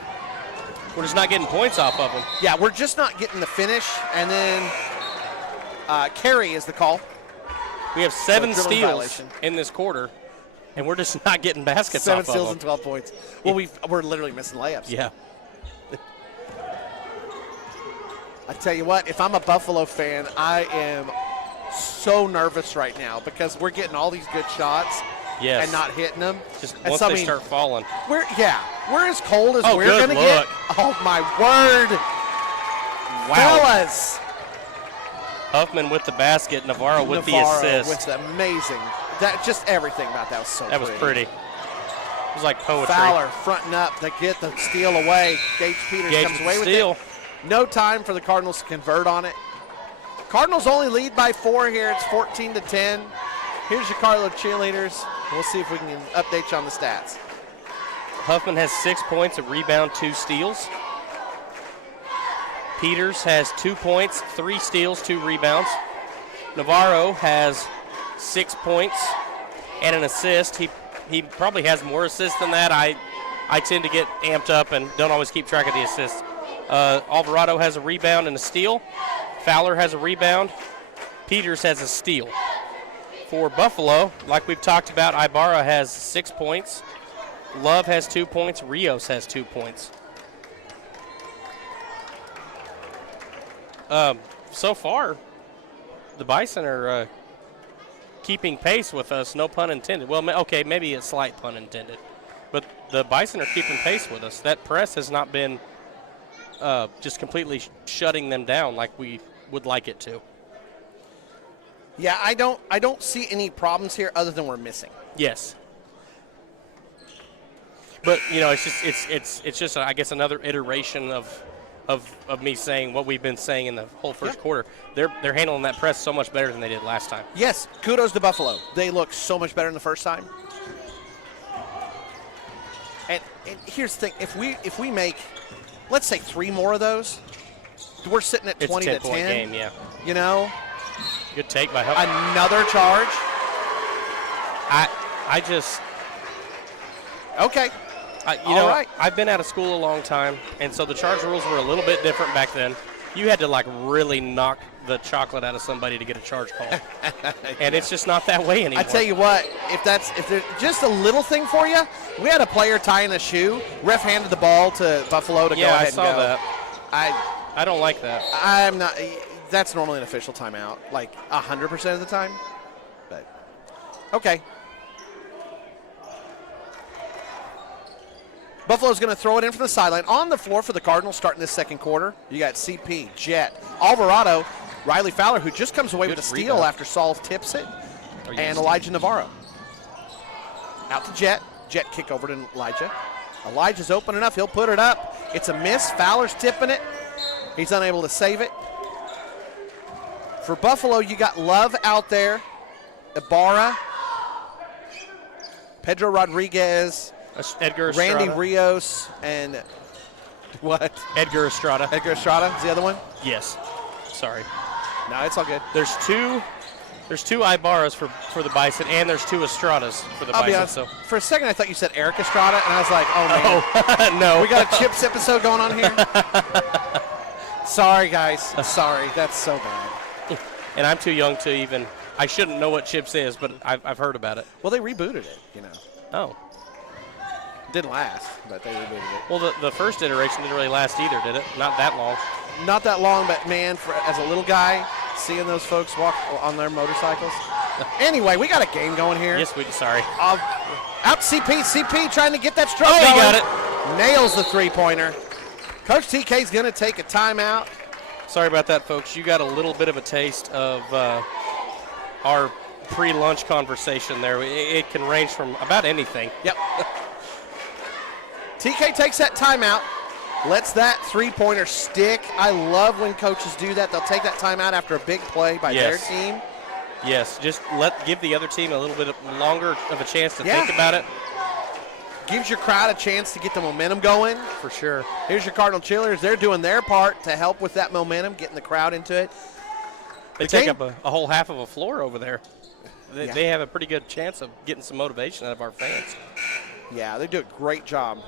We're just not getting points off of him. Yeah, we're just not getting the finish. And then carry is the call. We have 7 dribbling steals violation. in this quarter, and we're just not getting baskets 7 off steals of and them. 12 points. Well, we're literally missing layups. Yeah. I tell you what, if I'm a Buffalo fan, I am so nervous right now because we're getting all these good shots Yes. and not hitting them. Just And once so, they start falling. we're as cold as Oh, we're good going to get. look. Oh, my word. Wow. Fellas. Huffman with the basket, Navarro with the assist. With the amazing. Just everything about that was so That was pretty. It was like poetry. Fowler fronting up to get the steal away. Gage Peters Gage comes with away the with steal. it. No time for the Cardinals to convert on it. Cardinals only lead by 4 here. It's 14-10. Here's your Cardinal cheerleaders. We'll see if we can update you on the stats. Huffman has 6 points, a rebound, 2 steals. Peters has 2 points, 3 steals, 2 rebounds. Navarro has 6 points and an assist. He probably has more assists than that. I tend to get amped up and don't always keep track of the assists. Alvarado has a rebound and a steal. Fowler has a rebound. Peters has a steal. For Buffalo, like we've talked about, Ibarra has 6 points. Love has 2 points. Rios has 2 points. So far, the Bison are keeping pace with us, no pun intended. Well, okay, maybe a slight pun intended. But the Bison are keeping pace with us. That press has not been just completely shutting them down like we would like it to. Yeah, I don't see any problems here other than we're missing. Yes. But it's just I guess another iteration of me saying what we've been saying in the whole first quarter. They're handling that press so much better than they did last time. Yes, kudos to Buffalo. They look so much better than the first time. And here's the thing: if we make, let's say 3 more of those, we're sitting at 20 to 10. It's a 10-point game, yeah. You know, Good take by Huffman. another charge. I just Okay. all right. I've been out of school a long time, and so the charge rules were a little bit different back then. You had to like really knock the chocolate out of somebody to get a charge call, and it's just not that way anymore. I tell you what, if there's just a little thing for you, we had a player tying a shoe. Ref handed the ball to Buffalo to go ahead and go. I saw that. I don't like that. I'm not. That's normally an official timeout, like 100% of the time. But okay. Buffalo's going to throw it in from the sideline. On the floor for the Cardinals starting this second quarter, you got CP, Jet, Alvarado, Riley Fowler, who just comes away with a steal after Saul tips it, and Elijah Navarro. Out to Jet. Jet kick over to Elijah. Elijah's open enough. He'll put it up. It's a miss. Fowler's tipping it. He's unable to save it. For Buffalo, you got Love out there, Ibarra, Pedro Rodriguez, Edgar Estrada. Randy Rios, and what? Edgar Estrada. Edgar Estrada is the other one? Yes. Sorry. No, it's all good. There's two Ibarras for the Bison, and there's 2 Estradas for the I'll Bison. be honest. So. For a second, I thought you said Eric Estrada, and I was like, oh, man. No. We got a Chips episode going on here? Sorry, guys. Sorry. That's so bad. And I'm too young to even – I shouldn't know what Chips is, but I've heard about it. Well, they rebooted it, you know. Oh. Didn't last, but they rebooted it. Well, the first iteration didn't really last either, did it? Not that long. Not that long, but, man, as a little guy, seeing those folks walk on their motorcycles. Anyway, we got a game going here. Yes, sorry. Out CP. CP trying to get that stroke Oh, going. he got it. Nails the three-pointer. Coach TK's going to take a timeout. Sorry about that, folks. You got a little bit of a taste of our pre-lunch conversation there. It can range from about anything. Yep. TK takes that timeout, lets that three-pointer stick. I love when coaches do that. They'll take that timeout after a big play by their team. Yes, just give the other team a little bit longer of a chance to think about it. Gives your crowd a chance to get the momentum going. For sure. Here's your Cardinal cheerleaders. They're doing their part to help with that momentum, getting the crowd into it. They take up a whole half of a floor over there. They have a pretty good chance of getting some motivation out of our fans. Yeah, they do a great job.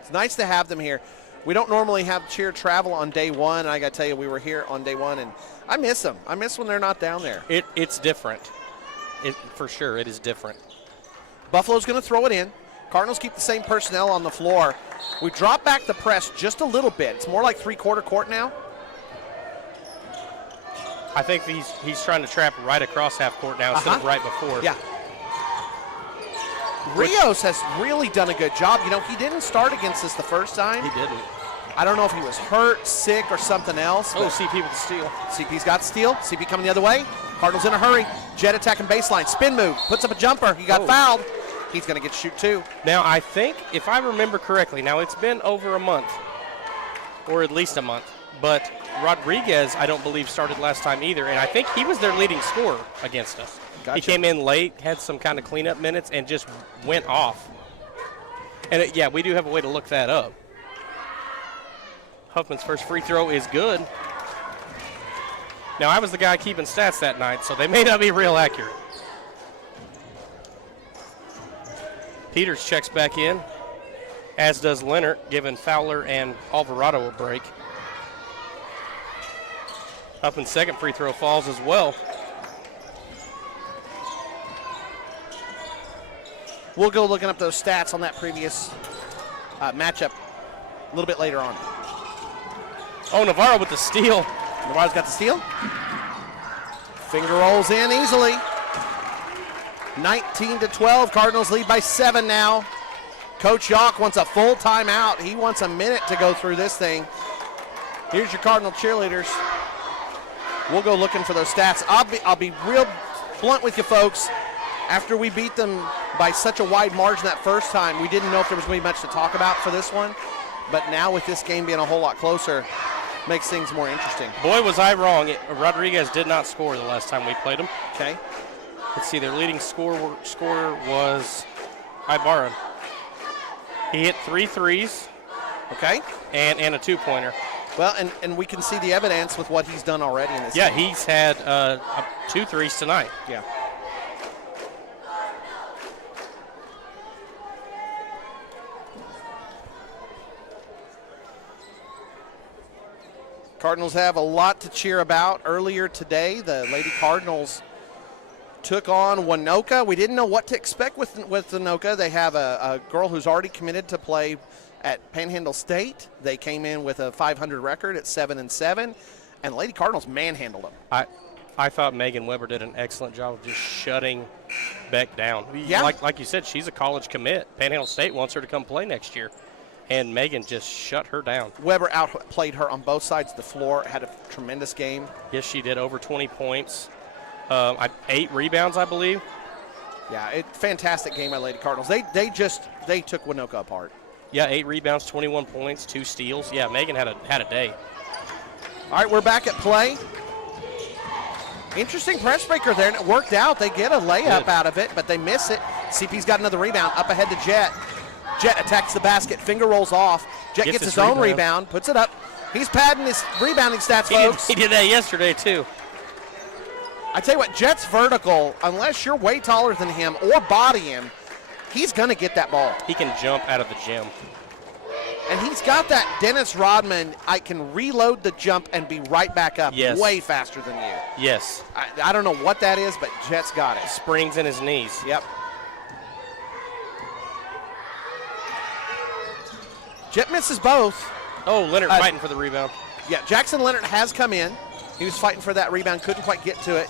It's nice to have them here. We don't normally have cheer travel on day one, and I got to tell you, we were here on day one, and I miss them. I miss when they're not down there. It's different. For sure, it is different. Buffalo's going to throw it in. Cardinals keep the same personnel on the floor. We drop back the press just a little bit. It's more like three-quarter court now. I think he's trying to trap right across half court now instead of right before. Yeah. Rios has really done a good job. You know, he didn't start against us the first time. He didn't. I don't know if he was hurt, sick, or something else. Oh, CP with the steal. CP's got steal. CP coming the other way. Cardinals in a hurry. Jet attacking baseline. Spin move. Puts up a jumper. He got fouled. He's going to get to shoot two. Now, I think, if I remember correctly, now it's been over a month, or at least a month, but Rodriguez, I don't believe, started last time either, and I think he was their leading scorer against us. Gotcha. He came in late, had some kind of cleanup minutes, and just went off. And, yeah, we do have a way to look that up. Huffman's first free throw is good. Now, I was the guy keeping stats that night, so they may not be real accurate. Peters checks back in, as does Leonard, giving Fowler and Alvarado a break. Huffman's second free throw falls as well. We'll go looking up those stats on that previous matchup a little bit later on. Oh, Navarro with the steal. Navarro's got the steal. Finger rolls in easily. 19-12. Cardinals lead by 7 now. Coach Yawk wants a full timeout. He wants a minute to go through this thing. Here's your Cardinal cheerleaders. We'll go looking for those stats. I'll be real blunt with you folks. After we beat them by such a wide margin that first time, we didn't know if there was going to be much to talk about for this one. But now with this game being a whole lot closer, makes things more interesting. Boy, was I wrong. Rodriguez did not score the last time we played him. Okay. Let's see, their leading scorer was Ibarra. He hit 3 threes. Okay. And a two-pointer. Well, and we can see the evidence with what he's done already in this game. He's had 2 threes tonight. Yeah. Cardinals have a lot to cheer about. Earlier today, the Lady Cardinals took on Winoka. We didn't know what to expect with Winoka. They have a girl who's already committed to play at Panhandle State. They came in with a 500 record at 7-7, and Lady Cardinals manhandled them. I thought Megan Weber did an excellent job of just shutting Beck down. Yeah. Like you said, she's a college commit. Panhandle State wants her to come play next year. And Megan just shut her down. Weber outplayed her on both sides of the floor, had a tremendous game. Yes, she did, over 20 points. 8 rebounds, I believe. Yeah, fantastic game by Lady Cardinals. They took Winoka apart. Yeah, 8 rebounds, 21 points, 2 steals. Yeah, Megan had a day. All right, we're back at play. Interesting press breaker there, and it worked out. They get a layup out of it, but they miss it. CP's got another rebound, up ahead to Jet. Jet attacks the basket, finger rolls off. Jet gets his own rebound, puts it up. He's padding his rebounding stats, folks. He did that yesterday, too. I tell you what, Jet's vertical, unless you're way taller than him or body him, he's going to get that ball. He can jump out of the gym. And he's got that Dennis Rodman, I can reload the jump and be right back up way faster than you. Yes. I don't know what that is, but Jet's got it. Springs in his knees. Yep. Jet misses both. Oh, Leonard fighting for the rebound. Yeah, Jackson Leonard has come in. He was fighting for that rebound, couldn't quite get to it.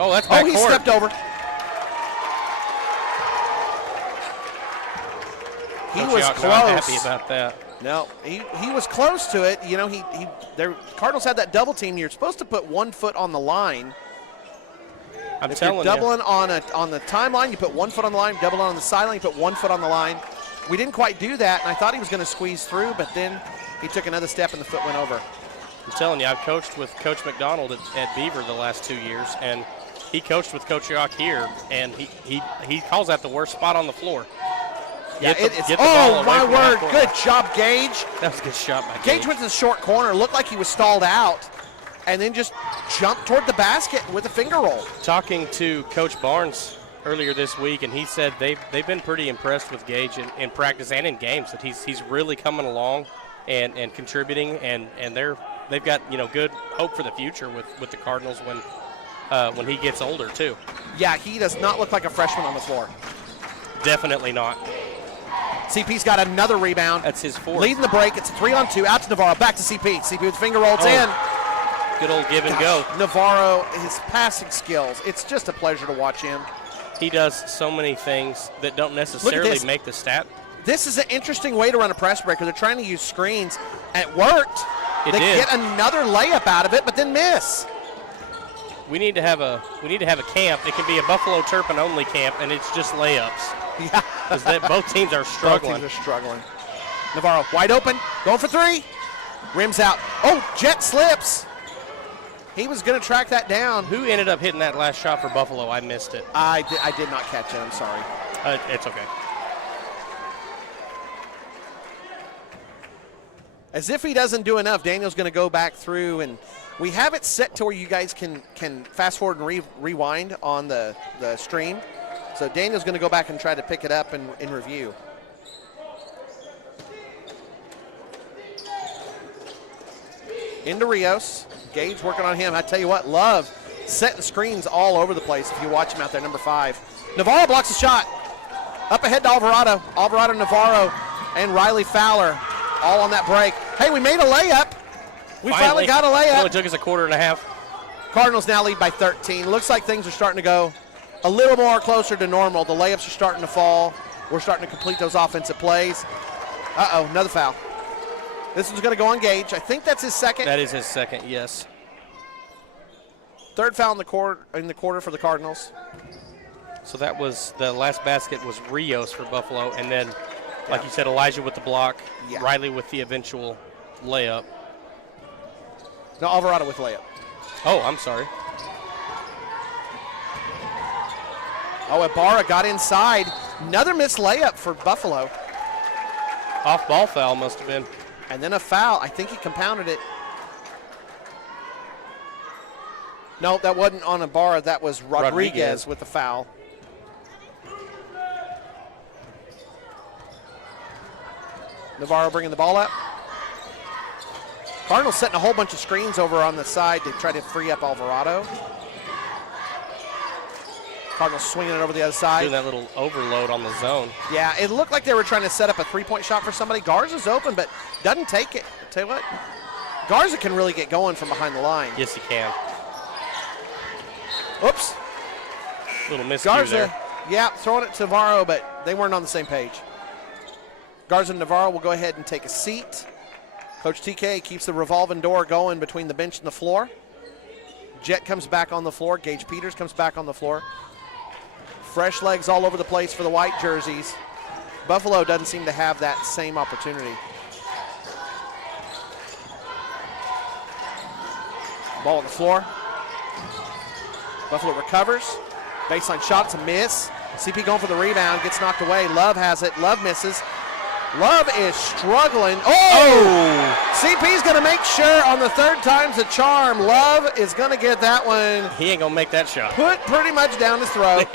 Oh, that's back he court. stepped over. He was close. Not happy about that. No, he was close to it. You know, the Cardinals had that double team. You're supposed to put 1 foot on the line. If you're doubling on the timeline, you put 1 foot on the line. Doubling on the sideline, you put 1 foot on the line. We didn't quite do that, and I thought he was going to squeeze through, but then he took another step and the foot went over. I'm telling you, I've coached with Coach McDonald at Beaver the last 2 years, and he coached with Coach Yawk here, and he calls that the worst spot on the floor. Yeah, oh, my word. Good job, Gage. That was a good shot by Gage. Gage went to the short corner. Looked like he was stalled out. and then just jumped toward the basket with a finger roll. Talking to Coach Barnes earlier this week, and he said they've been pretty impressed with Gage in practice and in games, that he's really coming along and contributing, and they've got good hope for the future with the Cardinals when he gets older too. Yeah, he does not look like a freshman on the floor. Definitely not. CP's got another rebound. That's his fourth. Leading the break. It's a 3-on-2. Out to Navarro. Back to CP. CP with finger rolls in. Good old give and go. Navarro, his passing skills. It's just a pleasure to watch him. He does so many things that don't necessarily make the stat. This is an interesting way to run a press break, because they're trying to use screens. It worked. They get another layup out of it, but then miss. We need to have a camp. It can be a Buffalo Turpin only camp, and it's just layups. Yeah. Because both teams are struggling. Both teams are struggling. Navarro wide open, going for three. Rims out. Oh, Jet slips. He was going to track that down. Who ended up hitting that last shot for Buffalo? I missed it. I did not catch it. I'm sorry. It's okay. As if he doesn't do enough, Daniel's going to go back through, and we have it set to where you guys can fast forward and rewind on the stream. So Daniel's going to go back and try to pick it up in review. Into Rios. Gage working on him. I tell you what, Love setting screens all over the place if you watch him out there, number 5. Navarro blocks the shot. Up ahead to Alvarado. Alvarado, Navarro, and Riley Fowler all on that break. Hey, we made a layup. We finally got a layup. It only took us a quarter and a half. Cardinals now lead by 13. Looks like things are starting to go a little more closer to normal. The layups are starting to fall. We're starting to complete those offensive plays. Uh-oh, another foul. This one's going to go on Gage. I think that's his second. That is his second, yes. Third foul in the quarter for the Cardinals. So that was the last basket was Rios for Buffalo, and then, like you said, Elijah with the block, Riley with the eventual layup. No, Alvarado with layup. Oh, I'm sorry. Oh, Ibarra got inside. Another missed layup for Buffalo. Off-ball foul must have been. And then a foul. I think he compounded it. No, that wasn't on Ibarra. That was Rodriguez with the foul. Navarro bringing the ball up. Cardinals setting a whole bunch of screens over on the side to try to free up Alvarado. Cardinals swinging it over the other side. Doing that little overload on the zone. Yeah, it looked like they were trying to set up a three-point shot for somebody. Garza's open, but doesn't take it. I'll tell you what, Garza can really get going from behind the line. Yes, he can. Oops. Little miscue Garza, there. yeah, throwing it to Navarro, but they weren't on the same page. Garza and Navarro will go ahead and take a seat. Coach TK keeps the revolving door going between the bench and the floor. Jet comes back on the floor. Gage Peters comes back on the floor. Fresh legs all over the place for the white jerseys. Buffalo doesn't seem to have that same opportunity. Ball on the floor. Buffalo recovers. Baseline shot, it's a miss. CP going for the rebound, gets knocked away. Love has it, Love misses. Love is struggling. Oh! CP's going to make sure on the third time's a charm. Love is going to get that one. He ain't going to make that shot. Put pretty much down his throat.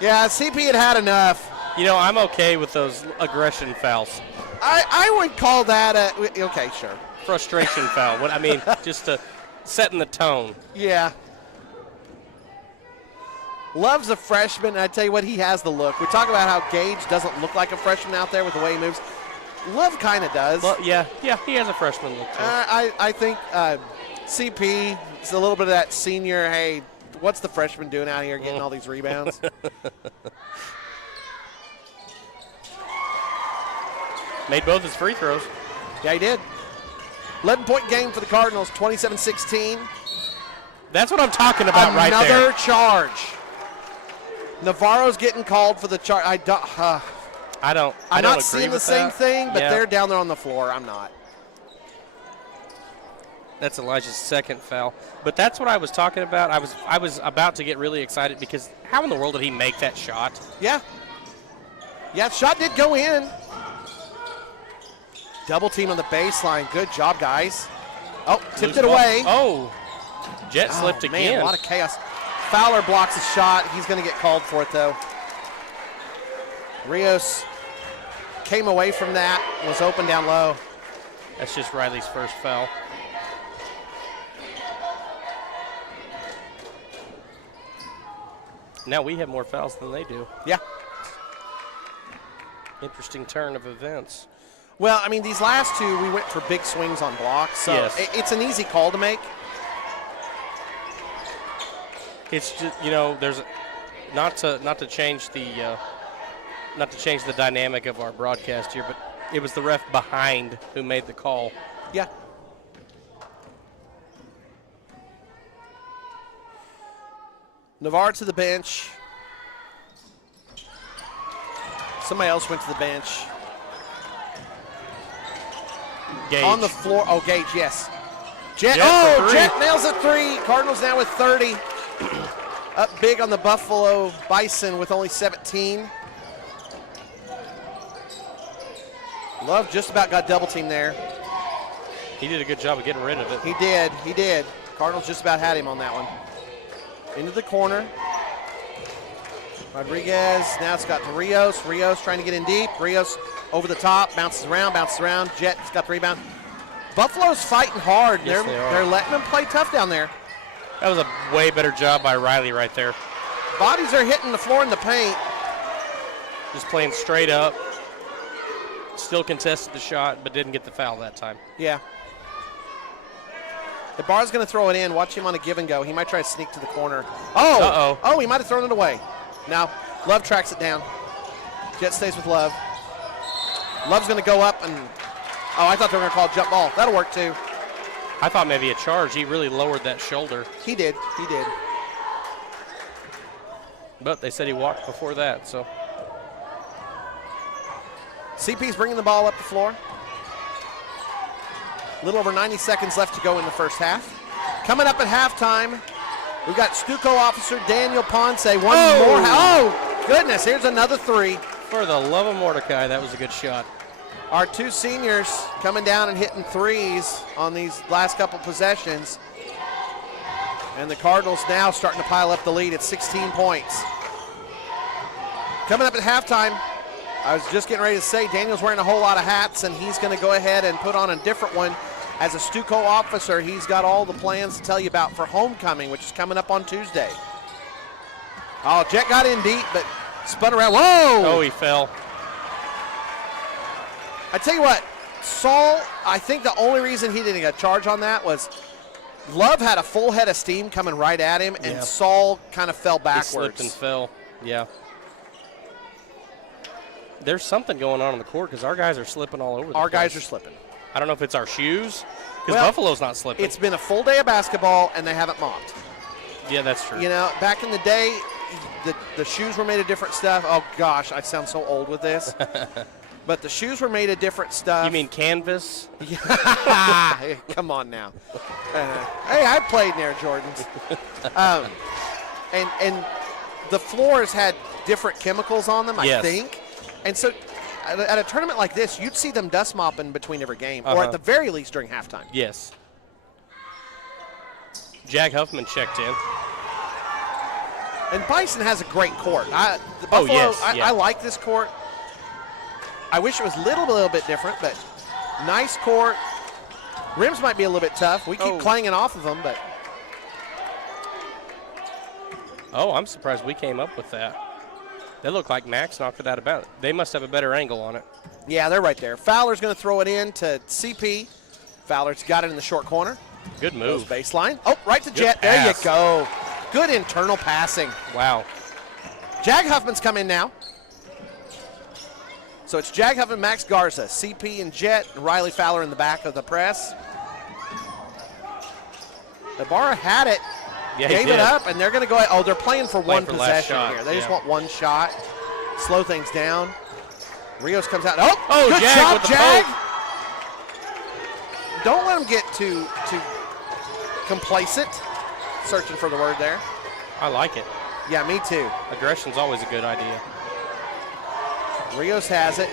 Yeah, CP had enough. You know, I'm okay with those aggression fouls. I would call that a, okay, sure. Frustration foul. What I mean, just setting the tone. Yeah. Love's a freshman, and I tell you what, he has the look. We talk about how Gage doesn't look like a freshman out there with the way he moves. Love kind of does. Well, yeah, he has a freshman look too. I think CP is a little bit of that senior, hey, what's the freshman doing out here getting all these rebounds? Made both his free throws. Yeah, he did. 11-point game for the Cardinals, 27-16. That's what I'm talking about right there. Another charge. Navarro's getting called for the charge. I'm not seeing the same thing, but they're down there on the floor. I'm not. That's Elijah's second foul. But that's what I was talking about. I was about to get really excited because how in the world did he make that shot? Yeah. Yeah, shot did go in. Double team on the baseline. Good job, guys. Oh, tipped Loose it ball. away. Oh, Jet slipped Man, again. a lot of chaos. Fowler blocks a shot. He's going to get called for it, though. Rios came away from that, was open down low. That's just Riley's first foul. Now we have more fouls than they do. Yeah. Interesting turn of events. Well, I mean, these last two, we went for big swings on blocks, so Yes. it's an easy call to make. It's just, you know, there's not to change the dynamic of our broadcast here, but it was the ref behind who made the call. Yeah. Navarre to the bench. Somebody else went to the bench. Gage. On the floor. Oh, Gage, yes. Jet, Jet for three. Jet nails a three. Cardinals now with 30. Up big on the Buffalo Bison with only 17. Love just about got double teamed there. He did a good job of getting rid of it. He did. Cardinals just about had him on that one. Into the corner. Rodriguez, now it's got to Rios. Rios trying to get in deep. Rios over the top, bounces around. Jet's got the rebound. Buffalo's fighting hard. Yes, they are. They're letting them play tough down there. That was a way better job by Riley right there. Bodies are hitting the floor in the paint. Just playing straight up. Still contested the shot, but didn't get the foul that time. Yeah. The bar's going to throw it in. Watch him on a give and go. He might try to sneak to the corner. Oh! Uh-oh. Oh, he might have thrown it away. Now, Love tracks it down. Jet stays with Love. Love's going to go up and, oh, I thought they were going to call a jump ball. That'll work too. I thought maybe a charge. He really lowered that shoulder. He did. But they said he walked before that, so. CP's bringing the ball up the floor. A little over 90 seconds left to go in the first half. Coming up at halftime, we've got Stuco officer Daniel Ponce. One more. Oh, goodness. Here's another three. For the love of Mordecai, that was a good shot. Our two seniors coming down and hitting threes on these last couple possessions. And the Cardinals now starting to pile up the lead at 16 points. Coming up at halftime, I was just getting ready to say Daniel's wearing a whole lot of hats, and he's going to go ahead and put on a different one. As a Stuco officer, he's got all the plans to tell you about for homecoming, which is coming up on Tuesday. Oh, Jet got in deep, but spun around. Whoa! Oh, he fell. I tell you what, Saul, I think the only reason he didn't get a charge on that was Love had a full head of steam coming right at him, and Saul kind of fell backwards. He slipped and fell, yeah. There's something going on the court because our guys are slipping all over the place. Our guys are slipping. I don't know if it's our shoes because Well, Buffalo's not slipping. It's been a full day of basketball, and they haven't mopped. Yeah, that's true. You know, back in the day, the shoes were made of different stuff. Oh, gosh, I sound so old with this. But the shoes were made of different stuff. You mean canvas? Come on now. Hey, I played in Air Jordans. And the floors had different chemicals on them, I think. And so at a tournament like this, you'd see them dust mopping between every game, or at the very least during halftime. Yes. Jag Huffman checked in. And Bison has a great court. The Buffalo, I like this court. I wish it was a little bit different, but nice court. Rims might be a little bit tough. We keep clanging off of them, but. Oh, I'm surprised we came up with that. They look like Max knocked it out of bounds. They must have a better angle on it. Yeah, they're right there. Fowler's going to throw it in to CP. Fowler's got it in the short corner. Good move. Goes baseline. Oh, right to Jet. pass. There you go. Good internal passing. Wow. Jag Huffman's come in now. So it's Jag Huffman, Max Garza, CP and Jet, and Riley Fowler in the back of the press. Ibarra had it, gave it up, and they're going to go ahead. Oh, they're playing for one possession here. They just want one shot, slow things down. Rios comes out. Oh, good Jag shot, with the Jag. poke. Don't let them get too complacent. Searching for the word there. I like it. Yeah, me too. Aggression's always a good idea. Rios has it.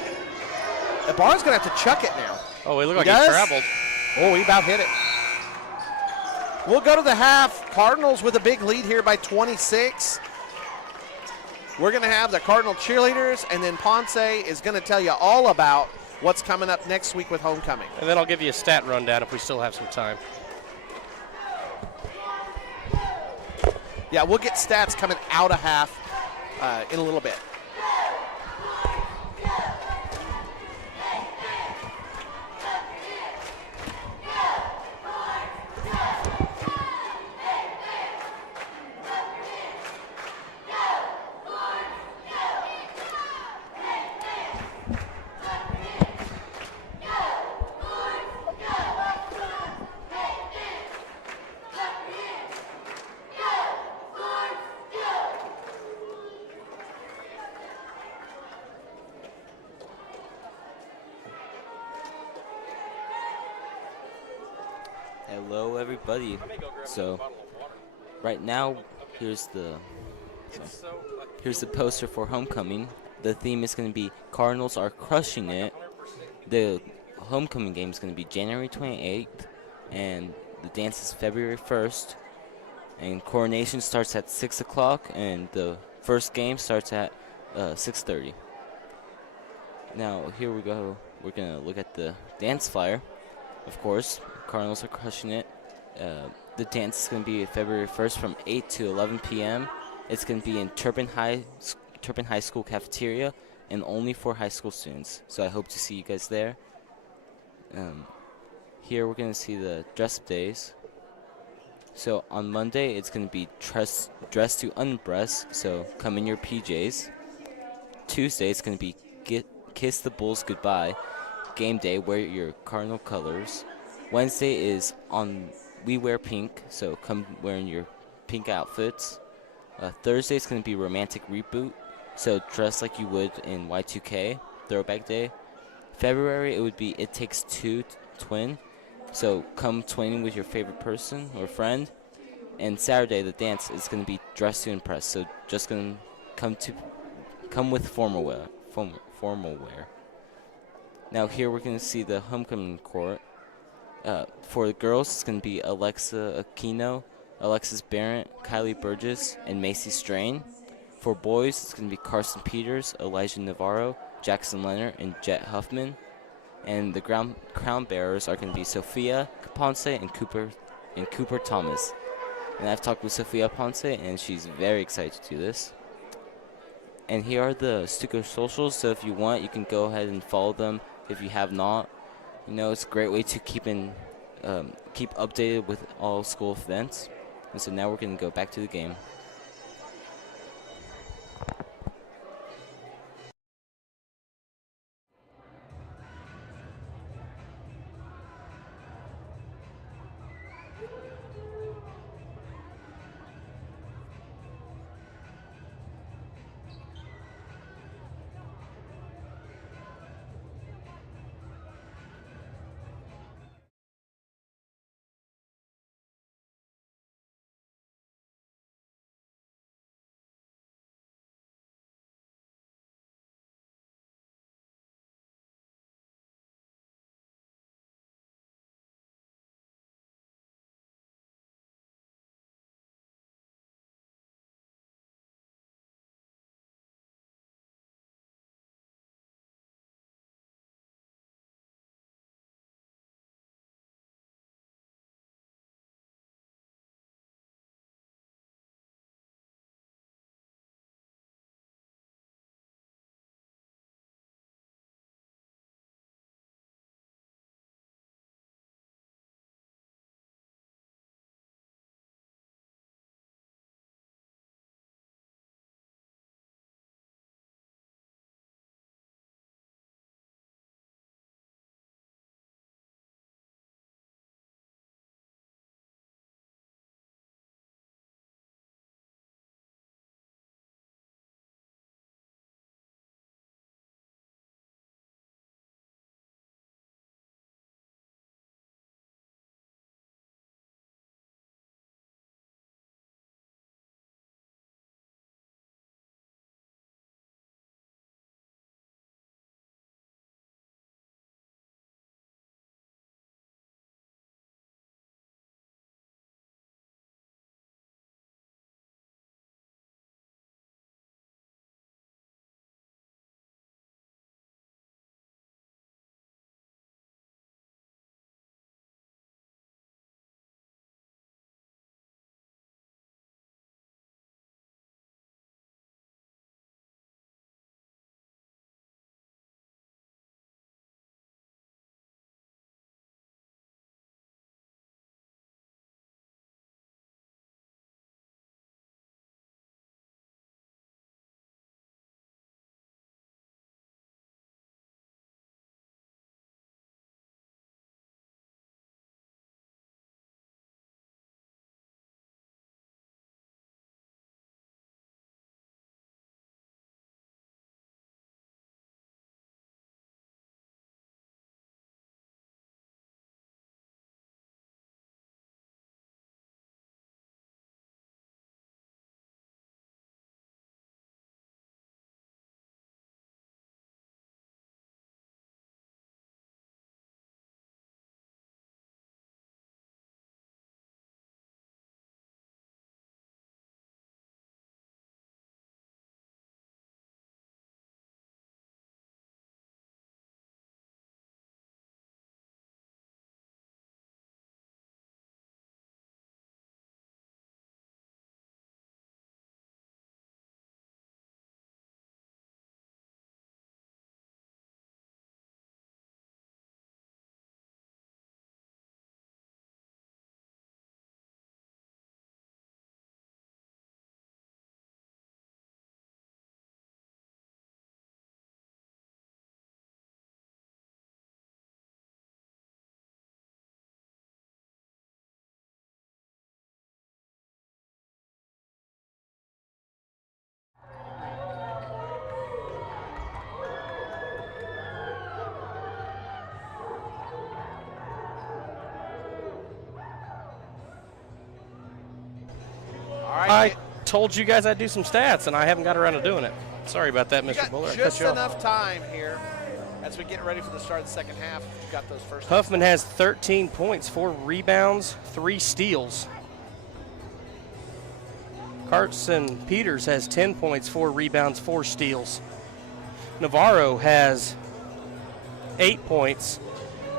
Ibarra's going to have to chuck it now. Oh, he looked like he traveled. Oh, he about hit it. We'll go to the half. Cardinals with a big lead here by 26. We're going to have the Cardinal cheerleaders, and then Ponce is going to tell you all about what's coming up next week with homecoming. And then I'll give you a stat rundown if we still have some time. Yeah, we'll get stats coming out of half in a little bit. Hello, everybody. So, right now, here's the poster for homecoming. The theme is going to be Cardinals are crushing it. The homecoming game is going to be January 28th, and the dance is February 1st. And coronation starts at 6 o'clock, and the first game starts at 6:30. Now, here we go. We're going to look at the dance flyer. Of course, Cardinals are crushing it. The dance is going to be February 1st from 8 to 11 p.m. It's going to be in Turpin High School cafeteria and only for high school students. So I hope to see you guys there. Here we're going to see the dress days. So on Monday, it's going to be dress to undress, so come in your PJs. Tuesday, it's going to be kiss the Bulls goodbye. Game day, wear your Cardinal colors. Wednesday is on we wear pink, so come wearing your pink outfits. Thursday is going to be romantic reboot, so dress like you would in Y2K, throwback day. February, it would be It Takes Two twin, so come twinning with your favorite person or friend. And Saturday, the dance is going to be dress to impress, so just going to come with formal wear. Now here we're going to see the homecoming court. For the girls, it's going to be Alexa Aquino, Alexis Barrett, Kylie Burgess, and Macy Strain. For boys, it's going to be Carson Peters, Elijah Navarro, Jackson Leonard, and Jet Huffman. And the crown bearers are going to be Sophia Ponce and Cooper Thomas. And I've talked with Sophia Ponce, and she's very excited to do this. And here are the Stuco socials, so if you want, you can go ahead and follow them if you have not. You know, it's a great way to keep updated with all school events. And so now we're going to go back to the game. I told you guys I'd do some stats, and I haven't got around to doing it. Sorry about that, You Mr. Buller. got I cut just you off. enough time here as we get ready for the start of the second half. You've got those first. Huffman has 13 points, 4 rebounds, 3 steals. Carson Peters has 10 points, 4 rebounds, 4 steals. Navarro has 8 points,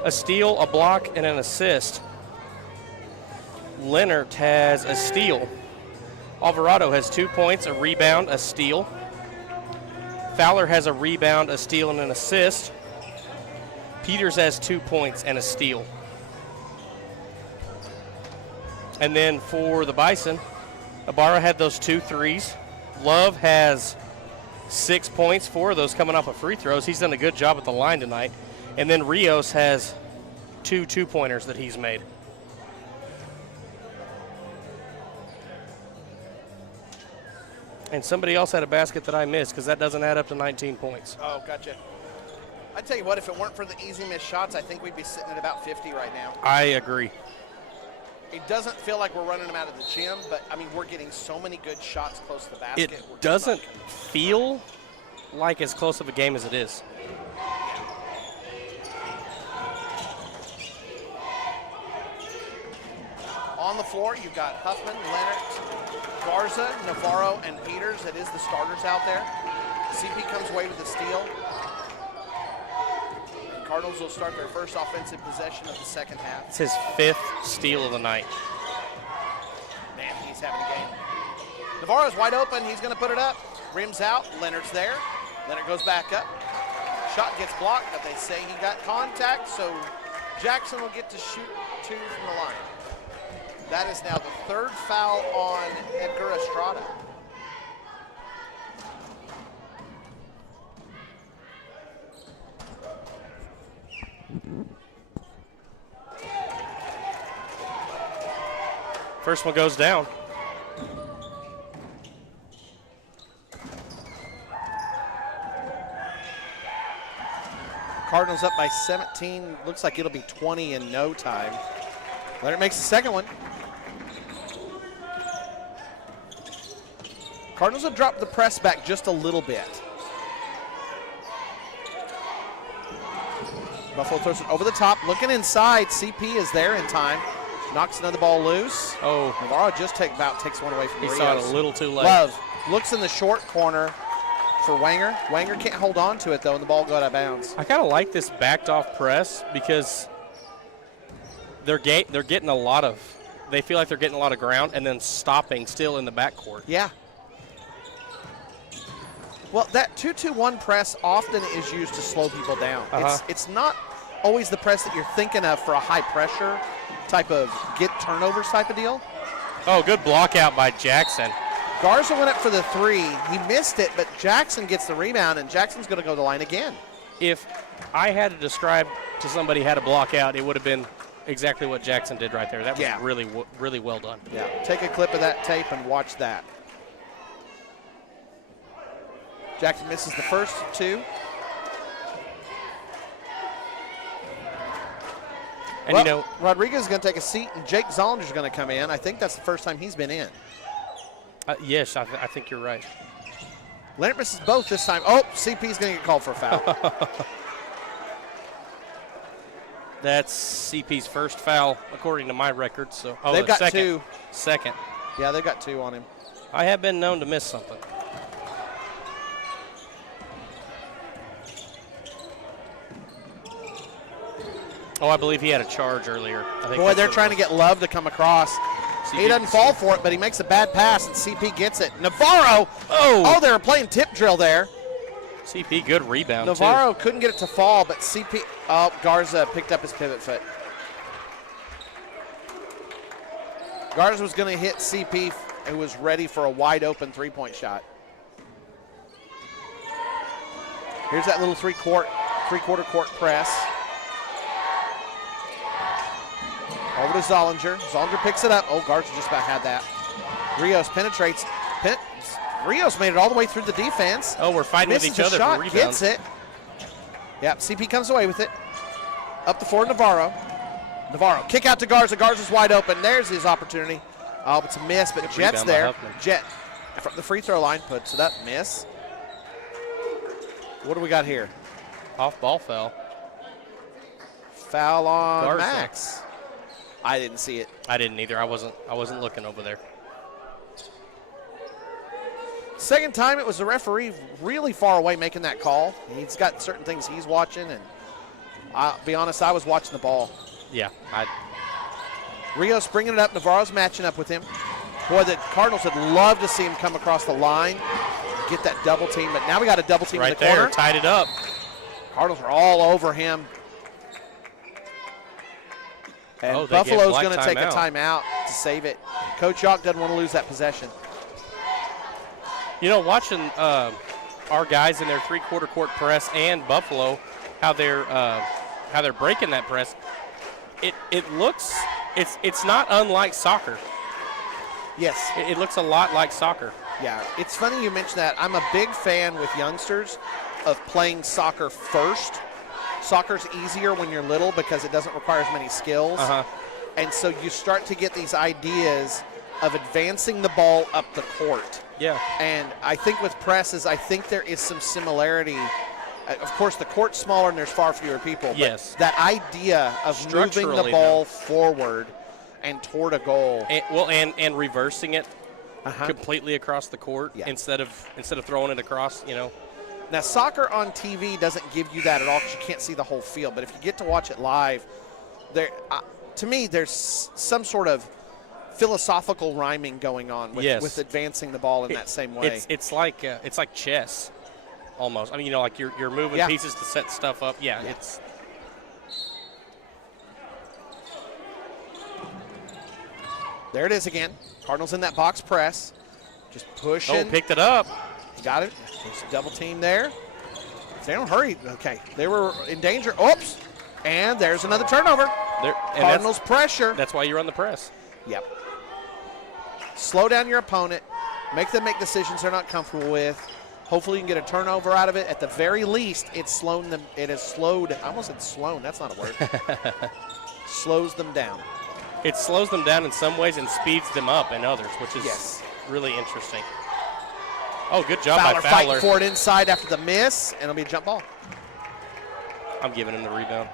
a steal, a block, and an assist. Leonard has a steal. Alvarado has 2 points, a rebound, a steal. Fowler has a rebound, a steal, and an assist. Peters has 2 points and a steal. And then for the Bison, Ibarra had those 2 threes. Love has 6 points, 4 of those coming off of free throws. He's done a good job at the line tonight. And then Rios has 2 two-pointers that he's made. And somebody else had a basket that I missed because that doesn't add up to 19 points. Oh, gotcha. I tell you what, if it weren't for the easy missed shots, I think we'd be sitting at about 50 right now. I agree. It doesn't feel like we're running them out of the gym, but I mean, we're getting so many good shots close to the basket. It doesn't feel like as close of a game as it is. On the floor, you've got Huffman, Leonard, Garza, Navarro, and Peters. That is the starters out there. CP comes away with a steal. Cardinals will start their first offensive possession of the second half. It's his 5th steal of the night. Man, he's having a game. Navarro's wide open. He's going to put it up. Rims out. Leonard's there. Leonard goes back up. Shot gets blocked, but they say he got contact, so Jackson will get to shoot 2 from the line. That is now the 3rd foul on Edgar Estrada. First one goes down. Cardinals up by 17. Looks like it'll be 20 in no time. Leonard makes the second one. Cardinals have dropped the press back just a little bit. Buffalo throws it over the top, looking inside. CP is there in time. Knocks another ball loose. Oh, Navarro just takes one away from he Rios. saw it a little too late. Love looks in the short corner for Wanger. Wanger can't hold on to it, though, and the ball got out of bounds. I kind of like this backed-off press because they're getting a lot of – they feel like they're getting a lot of ground and then stopping still in the backcourt. Yeah. Well, that 2-2-1 press often is used to slow people down. It's not always the press that you're thinking of for a high-pressure type of get turnovers type of deal. Oh, good block out by Jackson. Garza went up for the 3. He missed it, but Jackson gets the rebound, and Jackson's going to go to the line again. If I had to describe to somebody how to block out, it would have been exactly what Jackson did right there. That was really well done. Yeah, take a clip of that tape and watch that. Jackson misses the first 2. And well, Rodriguez is going to take a seat, and Jake Zollinger's going to come in. I think that's the first time he's been in. Yes, I think you're right. Leonard misses both this time. Oh, CP's going to get called for a foul. That's CP's first foul, according to my record. So they've got 2. Second. Yeah, they've got 2 on him. I have been known to miss something. Oh, I believe he had a charge earlier. Boy, they're trying to get Love to come across. He doesn't fall for it, but he makes a bad pass, and CP gets it. Navarro. Oh, they were playing tip drill there. CP, good rebound, Navarro couldn't get it to fall, but CP, Garza picked up his pivot foot. Garza was going to hit CP, who was ready for a wide-open three-point shot. Here's that little three-quarter court press. Over to Zollinger. Zollinger picks it up. Oh, Garza just about had that. Rios penetrates. Rios made it all the way through the defense. Oh, we're fighting with each other for rebounds. Gets it. Yep, CP comes away with it. Up the floor, Navarro. Navarro, kick out to Garza. Garza's wide open. There's his opportunity. Oh, it's a miss, but Good Jet's rebound by there. Huffman. Jet from the free throw line puts it up, miss. What do we got here? Off ball foul. Foul on Garza. Max. I didn't see it. I didn't either. I wasn't looking over there. Second time, it was the referee really far away making that call. He's got certain things he's watching, and I'll be honest, I was watching the ball. Yeah, Rios bringing it up. Navarro's matching up with him. Boy, the Cardinals would love to see him come across the line, get that double team, but now we got a double team right in the there, corner. tied it up. Cardinals are all over him. And Oh, they gave Buffalo's Black going to take a timeout. timeout to save it. Coach Yawk doesn't want to lose that possession. You know, watching our guys in their three-quarter court press and Buffalo, how they're breaking that press, it looks it's not unlike soccer. Yes. It looks a lot like soccer. Yeah, it's funny you mention that. I'm a big fan with youngsters of playing soccer first. Soccer's easier when you're little because it doesn't require as many skills. And so you start to get these ideas of advancing the ball up the court. Yeah. And I think with presses, I think there is some similarity. Of course, the court's smaller and there's far fewer people. But Yes. that idea of moving the Structurally, ball forward and toward a goal. And reversing it completely across the court instead of throwing it across, you know. Now, soccer on TV doesn't give you that at all because you can't see the whole field. But if you get to watch it live, to me, there's some sort of philosophical rhyming going on with advancing the ball in that same way. It's like chess, almost. I mean, you know, like you're moving pieces to set stuff up. Yeah, it's. There it is again. Cardinals in that box press, just pushing. Oh, picked it up. Got it. There's a double team there. If they don't hurry, okay. They were in danger. Oops. And there's another turnover. Cardinals pressure. That's why you run the press. Yep. Slow down your opponent. Make them make decisions they're not comfortable with. Hopefully you can get a turnover out of it. At the very least, it has slowed. I almost said slown. That's not a word. Slows them down. It slows them down in some ways and speeds them up in others, which is really interesting. Oh, good job by Fowler. Fighting for it inside after the miss, and it'll be a jump ball. I'm giving him the rebound.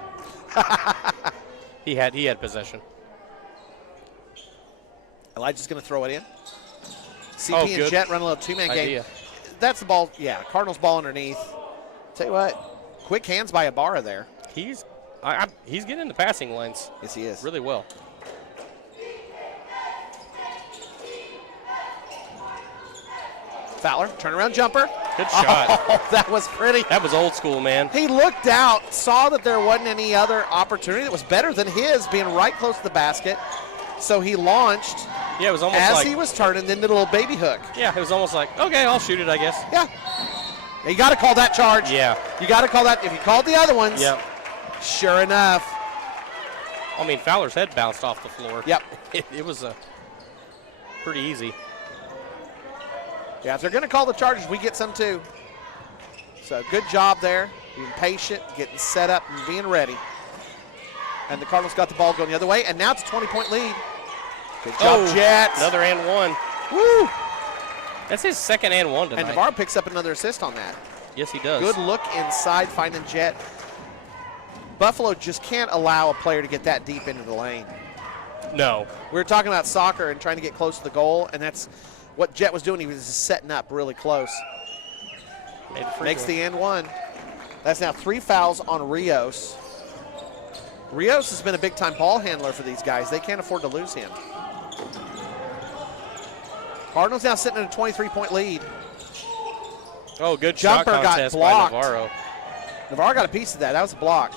He had possession. Elijah's going to throw it in. CP and Jet run a little two-man game. That's the ball. Yeah, Cardinals ball underneath. Tell you what, quick hands by Ibarra there. He's getting in the passing lanes. Yes, he is. Really well. Fowler, turnaround jumper. Good shot. Oh, that was pretty. That was old school, man. He looked out, saw that there wasn't any other opportunity that was better than his, being right close to the basket. So he launched. Yeah, it was almost as like he was turning, then did a little baby hook. Yeah, it was almost like, okay, I'll shoot it, I guess. Yeah. You got to call that charge. Yeah. You got to call that. If you called the other ones, Yep. Sure enough. I mean, Fowler's head bounced off the floor. Yep. It was pretty easy. Yeah, if they're going to call the charges, we get some too. So good job there, being patient, getting set up, and being ready. And the Cardinals got the ball going the other way, and now it's a 20-point lead. Good job, Jets. Another and one. Woo! That's his second and one tonight. And Navarro picks up another assist on that. Yes, he does. Good look inside, finding Jet. Buffalo just can't allow a player to get that deep into the lane. No. We were talking about soccer and trying to get close to the goal, and that's what Jet was doing. He was just setting up really close. Makes the and one. That's now 3 fouls on Rios. Rios has been a big-time ball handler for these guys. They can't afford to lose him. Cardinals now sitting in a 23-point lead. Oh, good Jumper shot contest by Navarro. Navarro got a piece of that. That was a block.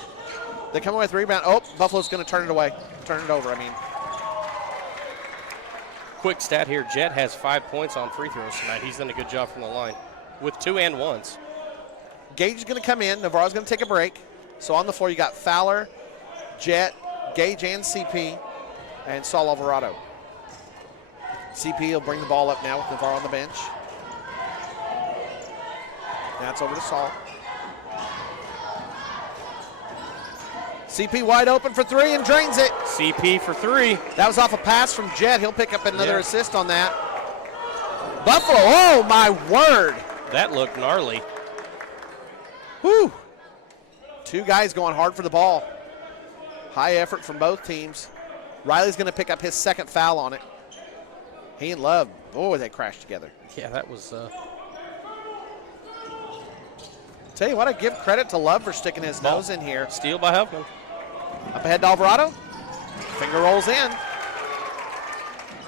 They come away with the rebound. Oh, Buffalo's going to turn it away. Turn it over, I mean. Quick stat here. Jet has 5 points on free throws tonight. He's done a good job from the line with 2 and 1s. Gage is going to come in. Navarro's going to take a break. So on the floor, you got Fowler, Jet, Gage, and CP, and Saul Alvarado. CP will bring the ball up now with Navarro on the bench. Now it's over to Saul. CP wide open for three and drains it. CP for 3. That was off a pass from Jet. He'll pick up another assist on that. Buffalo, oh my word. That looked gnarly. Whew. 2 guys going hard for the ball. High effort from both teams. Riley's going to pick up his second foul on it. He and Love, oh, they crashed together. Yeah, that was. Tell you what, I give credit to Love for sticking his nose in here. Steal by Huffman. Up ahead to Alvarado. Finger rolls in.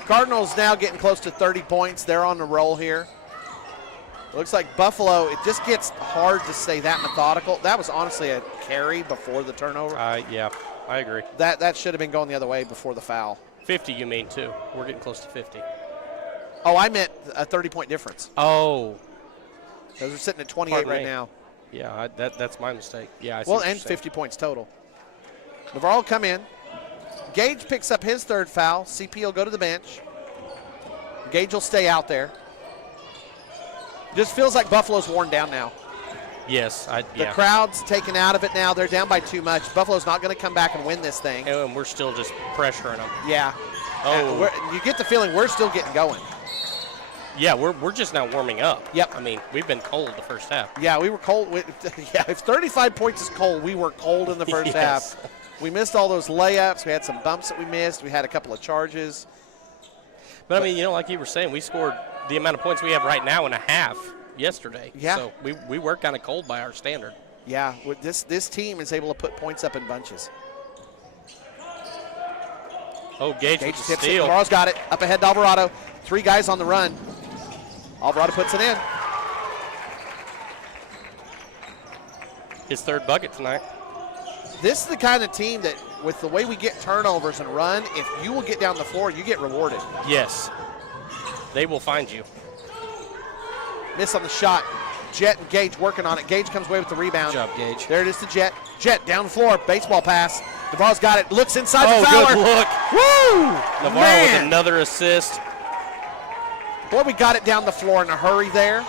Cardinals now getting close to 30 points. They're on the roll here. Looks like Buffalo, it just gets hard to stay that methodical. That was honestly a carry before the turnover. Yeah, I agree. That should have been going the other way before the foul. 50 you mean, too. We're getting close to 50. Oh, I meant a 30-point difference. Oh. Those are sitting at 28 Pardon right me. now. Yeah, that's my mistake. Yeah, I see Well, what you're and saying. 50 points total. Navarro will come in. Gage picks up his third foul. CP will go to the bench. Gage will stay out there. Just feels like Buffalo's worn down now. Yes, The crowd's taken out of it now. They're down by too much. Buffalo's not going to come back and win this thing. And we're still just pressuring them. Yeah. Oh. You get the feeling we're still getting going. Yeah, we're just now warming up. Yep. I mean, we've been cold the first half. Yeah, we were cold. Yeah, if 35 points is cold, we were cold in the first Yes. half. We missed all those layups. We had some bumps that we missed. We had a couple of charges. But I mean, like you were saying, we scored the amount of points we have right now in a half yesterday. Yeah. So we were kind of cold by our standard. Yeah, this team is able to put points up in bunches. Oh, Gage with Gage the tips it. steal. Navarro's got it. Up ahead to Alvarado. 3 guys on the run. Alvarado puts it in. His third bucket tonight. This is the kind of team that, with the way we get turnovers and run, if you will get down the floor, you get rewarded. Yes. They will find you. Miss on the shot. Jet and Gage working on it. Gage comes away with the rebound. Good job, Gage. There it is to Jet. Jet down the floor. Baseball pass. Navarro's got it. Looks inside the Oh, Fowler. good look. Woo! Navarro Man. with another assist. Boy, we got it down the floor in a hurry there.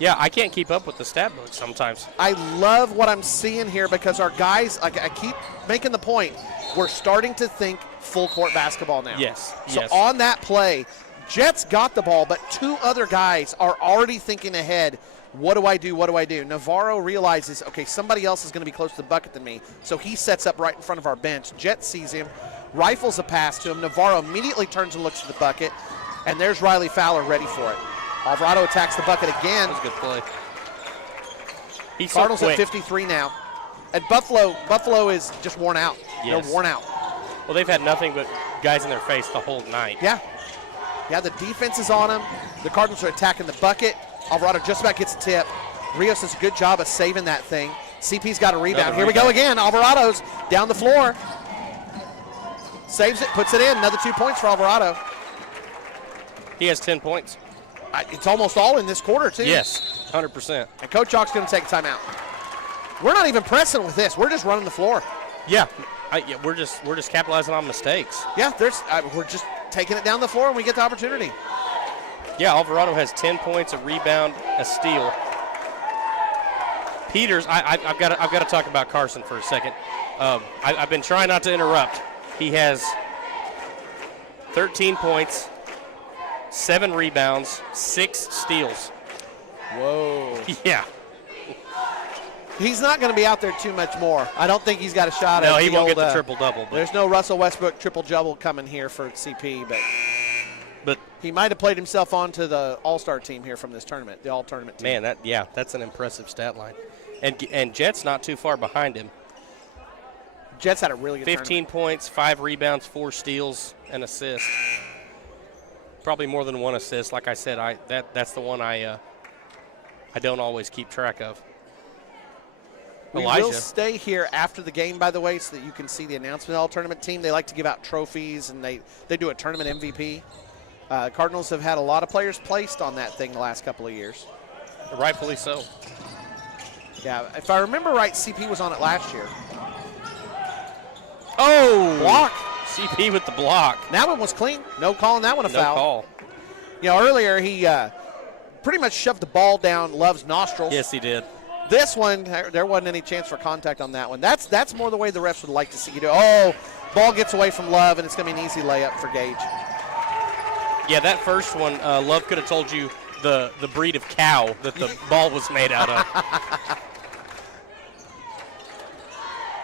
Yeah, I can't keep up with the stat book sometimes. I love what I'm seeing here because our guys, like I keep making the point, we're starting to think full court basketball now. Yes, So yes. on that play, Jets got the ball, but 2 other guys are already thinking ahead. What do I do? What do I do? Navarro realizes, okay, somebody else is going to be close to the bucket than me. So he sets up right in front of our bench. Jet sees him, rifles a pass to him. Navarro immediately turns and looks at the bucket, and there's Riley Fowler ready for it. Alvarado attacks the bucket again. That was a good play. He's Cardinals so at quick. 53 now. And Buffalo is just worn out. Yes. They're worn out. Well, they've had nothing but guys in their face the whole night. Yeah. Yeah, the defense is on them. The Cardinals are attacking the bucket. Alvarado just about gets a tip. Rios does a good job of saving that thing. CP's got a rebound. Another Here we go rebound. again. Alvarado's down the floor. Saves it, puts it in. Another 2 points for Alvarado. He has 10 points. It's almost all in this quarter, too. Yes, 100%. And Coach Chalk's going to take a timeout. We're not even pressing with this. We're just running the floor. Yeah, we're just capitalizing on mistakes. Yeah, we're just taking it down the floor when we get the opportunity. Yeah, Alvarado has 10 points, a rebound, a steal. Peters, I've got to talk about Carson for a second. I've been trying not to interrupt. He has 13 points, 7 rebounds, 6 steals. Whoa. Yeah. He's not going to be out there too much more. I don't think he's got a shot at No, he the won't old, get the triple-double. There's no Russell Westbrook triple-double coming here for CP, but he might have played himself onto the all-star team here from this tournament, the all-tournament team. Man, that's an impressive stat line. And Jet's not too far behind him. Jets had a really good 15 tournament. points, 5 rebounds, 4 steals, and assist. Probably more than 1 assist. Like I said, that's the one I don't always keep track of. We Elijah. will stay here after the game, by the way, so that you can see the announcement all-tournament team. They like to give out trophies, and they do a tournament MVP. Cardinals have had a lot of players placed on that thing the last couple of years. Rightfully so. Yeah, if I remember right, CP was on it last year. Oh! Block. CP with the block. That one was clean. No calling that one a No foul. call. You know, earlier he pretty much shoved the ball down Love's nostrils. Yes, he did. This one, there wasn't any chance for contact on that one. That's more the way the refs would like to see you do. Oh, ball gets away from Love, and it's going to be an easy layup for Gage. Yeah, that first one, Love could have told you the breed of cow that the ball was made out of.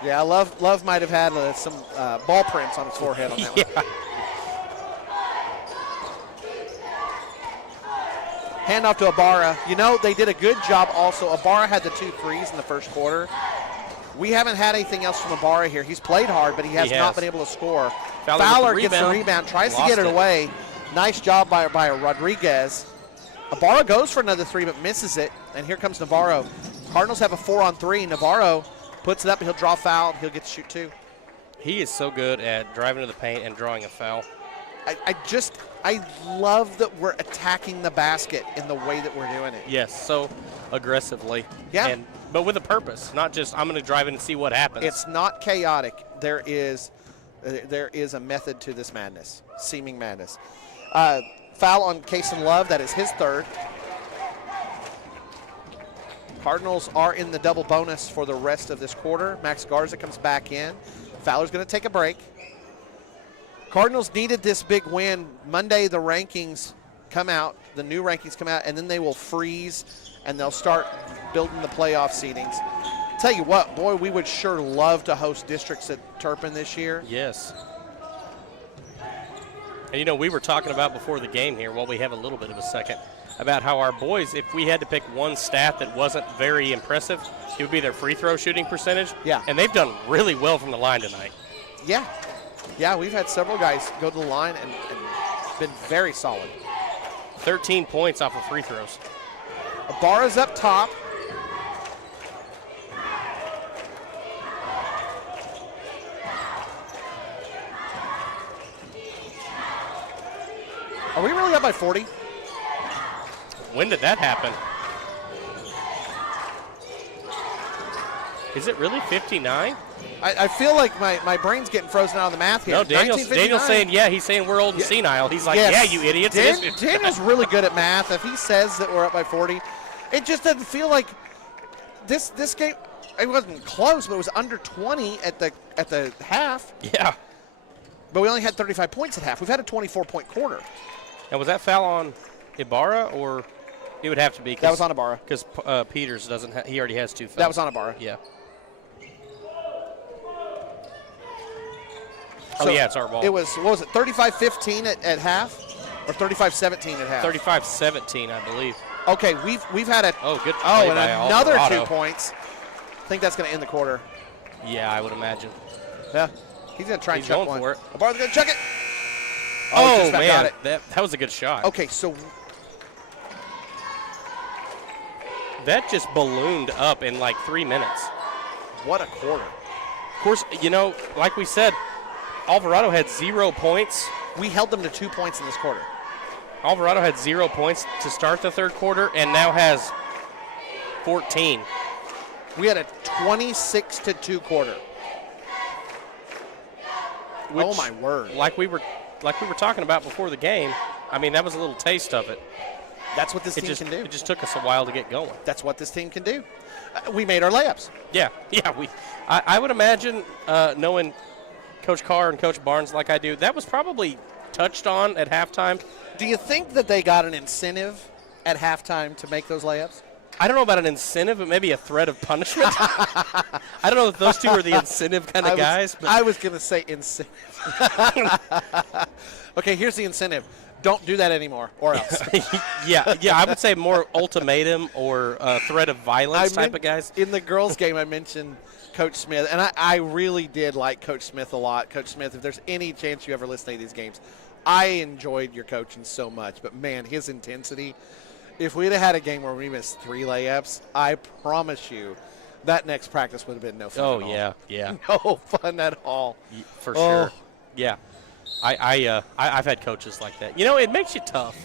Yeah, Love might have had some ball prints on his forehead on that one. Yeah. Handoff to Ibarra. You know, they did a good job also. Ibarra had the 2 threes in the first quarter. We haven't had anything else from Ibarra here. He's played hard, but he has not been able to score. Fowler gets the rebound, tries to get it away. Nice job by Rodriguez. Ibarra goes for another 3, but misses it. And here comes Navarro. Cardinals have a 4-on-3. Navarro puts it up. He'll draw foul. He'll get to shoot 2. He is so good at driving to the paint and drawing a foul. I love that we're attacking the basket in the way that we're doing it. Yes, so aggressively. Yeah. But with a purpose, not just I'm going to drive in and see what happens. It's not chaotic. There is a method to this madness, seeming madness. Foul on Cason Love. That is his 3rd. Cardinals are in the double bonus for the rest of this quarter. Max Garza comes back in. Fowler's going to take a break. Cardinals needed this big win. Monday, the rankings come out, the new rankings come out, and then they will freeze, and they'll start building the playoff seedings. Tell you what, boy, we would sure love to host districts at Turpin this year. Yes. And, you know, we were talking about before the game here, while we have a little bit of a second, about how our boys, if we had to pick one stat that wasn't very impressive, it would be their free throw shooting percentage. Yeah. And they've done really well from the line tonight. Yeah. Yeah, we've had several guys go to the line and been very solid. 13 points off of free throws. Ibarra's up top. Are we really up by 40? When did that happen? Is it really 59? I feel like my brain's getting frozen out of the math here. No, Daniel's saying, yeah, he's saying we're old and senile. He's like, yes. Yeah, you idiots. Daniel's really good at math. If he says that we're up by 40, it just doesn't feel like this game. It wasn't close, but it was under 20 at the half. Yeah. But we only had 35 points at half. We've had a 24-point quarter. And was that foul on Ibarra, or it would have to be? That was on Ibarra. Because Peters doesn't. He already has 2 fouls. That was on Ibarra. Yeah. So yeah, it's our ball. It was, what was it, 35-15 at half? Or 35-17 at half? 35-17, I believe. Okay, we've had a good play and by another Alvarado. 2 points. I think that's going to end the quarter. Yeah, I would imagine. Yeah, he's going to try and chuck going one. for it. Ibarra's going to chuck it. Oh, just about got man, it. that was a good shot. Okay, so that just ballooned up in like 3 minutes. what a quarter. Of course, you know, like we said, Alvarado had 0 points. We held them to 2 points in this quarter. Alvarado had 0 points to start the 3rd quarter and now has 14. We had a 26-2 quarter. Which, oh my word! Like we were talking about before the game. I mean, that was a little taste of it. That's what this team can do. It just took us a while to get going. That's what this team can do. We made our layups. Yeah. I would imagine, knowing Coach Carr and Coach Barnes like I do, that was probably touched on at halftime. Do you think that they got an incentive at halftime to make those layups? I don't know about an incentive, but maybe a threat of punishment. I don't know if those two are the incentive kind of guys. But I was going to say incentive. Okay, here's the incentive. Don't do that anymore, or else. yeah, I would say more ultimatum or threat of violence type of guys. In the girls' game, I mentioned Coach Smith, and I really did like Coach Smith a lot. Coach Smith, if there's any chance you ever listen to any of these games, I enjoyed your coaching so much. But, man, his intensity. If we'd have had a game where we missed 3 layups, I promise you that next practice would have been no fun at all. Yeah. No fun at all. For sure. Yeah. I've had coaches like that. You know, it makes you tough.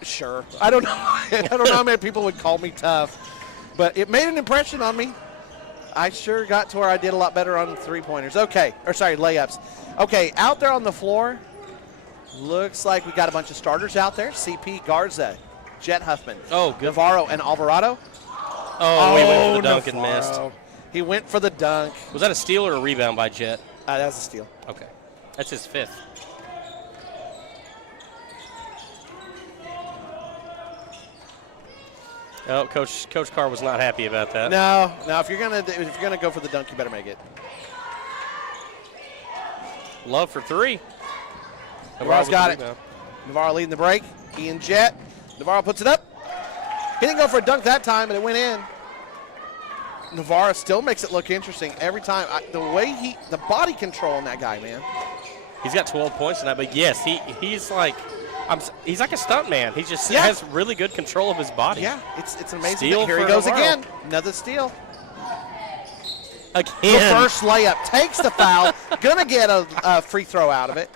Sure. I don't know. I don't know how many people would call me tough, but it made an impression on me. I sure got to where I did a lot better on 3-pointers. Layups. Okay, out there on the floor, looks like we got a bunch of starters out there. CP, Garza, Jet Huffman. Oh, good. Navarro and Alvarado. Oh, he went for the dunk and missed. Navarro. He went for the dunk. Was that a steal or a rebound by Jet? That was a steal. Okay. That's his 5th. Oh, Coach Carr was not happy about that. No. If you're gonna go for the dunk, you better make it. Love for 3. Navarro's got it. Navarro leading the break. He and Jet. Navarro puts it up. He didn't go for a dunk that time, but it went in. Navarro still makes it look interesting every time. The body control on that guy, man. He's got 12 points tonight, but yes, he's like a stunt man. He just has really good control of his body. Yeah, it's amazing. Steal Here he for goes Navarro. again. Another steal. Again. The first layup takes the foul. Gonna get a free throw out of it.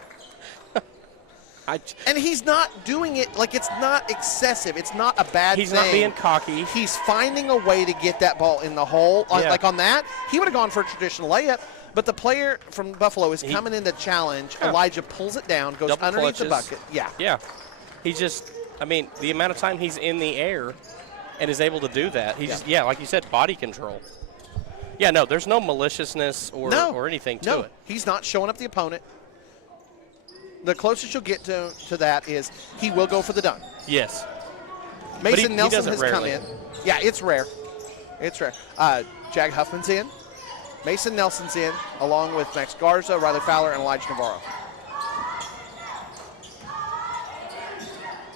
And he's not doing it like it's not excessive. It's not a bad thing. He's not being cocky. He's finding a way to get that ball in the hole. Like on that, he would have gone for a traditional layup. But the player from Buffalo is coming in to challenge. Yeah. Elijah pulls it down, goes Double underneath the clutches. bucket. Yeah. Yeah. He just, the amount of time he's in the air and is able to do that, like you said, body control. Yeah, no, there's no maliciousness or anything to it. He's not showing up the opponent. The closest you'll get to that is he will go for the dunk. Yes. Mason Nelson does it has rarely. come in. Yeah, it's rare. It's rare. Jag Huffman's in. Mason Nelson's in, along with Max Garza, Riley Fowler, and Elijah Navarro.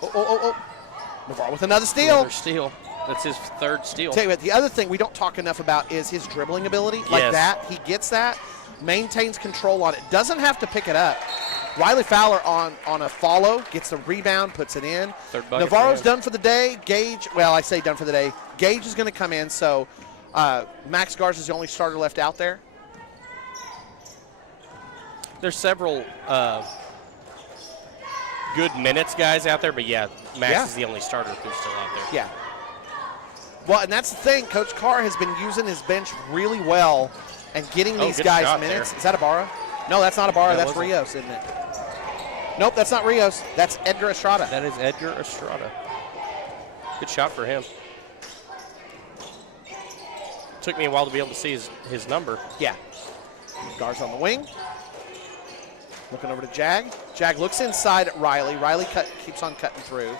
Oh. Navarro with another steal. Another steal. That's his 3rd steal. Tell you what, the other thing we don't talk enough about is his dribbling ability. Like that, he gets that, maintains control on it, doesn't have to pick it up. Riley Fowler on a follow, gets the rebound, puts it in. Navarro's done for the day. Gage, I say done for the day. Gage is going to come in, so Max Garza is the only starter left out there. There's several good minutes guys out there, but Max is the only starter who's still out there. Yeah. Well, and that's the thing. Coach Carr has been using his bench really well and getting these guys minutes. There. Is that Ibarra? No, that's not Ibarra. That's Rios, isn't it? Nope, that's not Rios. That's Edgar Estrada. That is Edgar Estrada. Good shot for him. Took me a while to be able to see his number. Yeah. Garza on the wing. Looking over to Jag. Jag looks inside at Riley. Riley keeps on cutting through.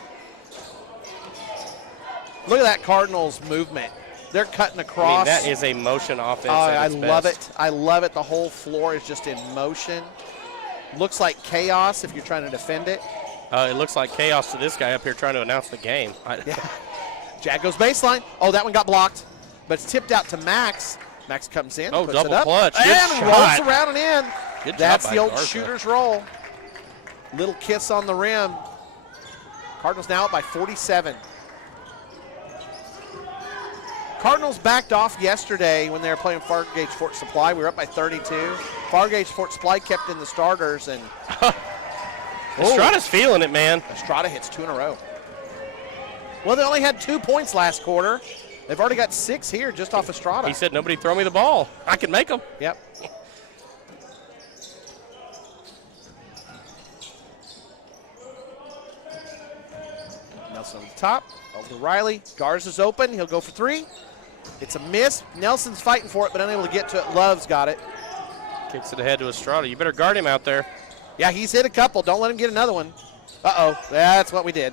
Look at that Cardinals movement. They're cutting across. That is a motion offense. I love it. I love it. The whole floor is just in motion. Looks like chaos if you're trying to defend it. It looks like chaos to this guy up here trying to announce the game. Jag goes baseline. Oh, that one got blocked. But it's tipped out to Max. Max comes in, puts double it up, clutch. and rolls around and in. Good That's job the by old Garza. shooter's roll. Little kiss on the rim. Cardinals now up by 47. Cardinals backed off yesterday when they were playing Fargate Fort Supply. We were up by 32. Fargate Fort Supply kept in the starters, and Estrada's feeling it, man. Estrada hits 2 in a row. Well, they only had 2 points last quarter. They've already got 6 here just off Estrada. He said, nobody throw me the ball. I can make them. Yep. Nelson on the top, over to Riley. Garza's open. He'll go for 3. It's a miss. Nelson's fighting for it, but unable to get to it. Love's got it. Kicks it ahead to Estrada. You better guard him out there. Yeah, he's hit a couple. Don't let him get another one. Uh-oh. That's what we did.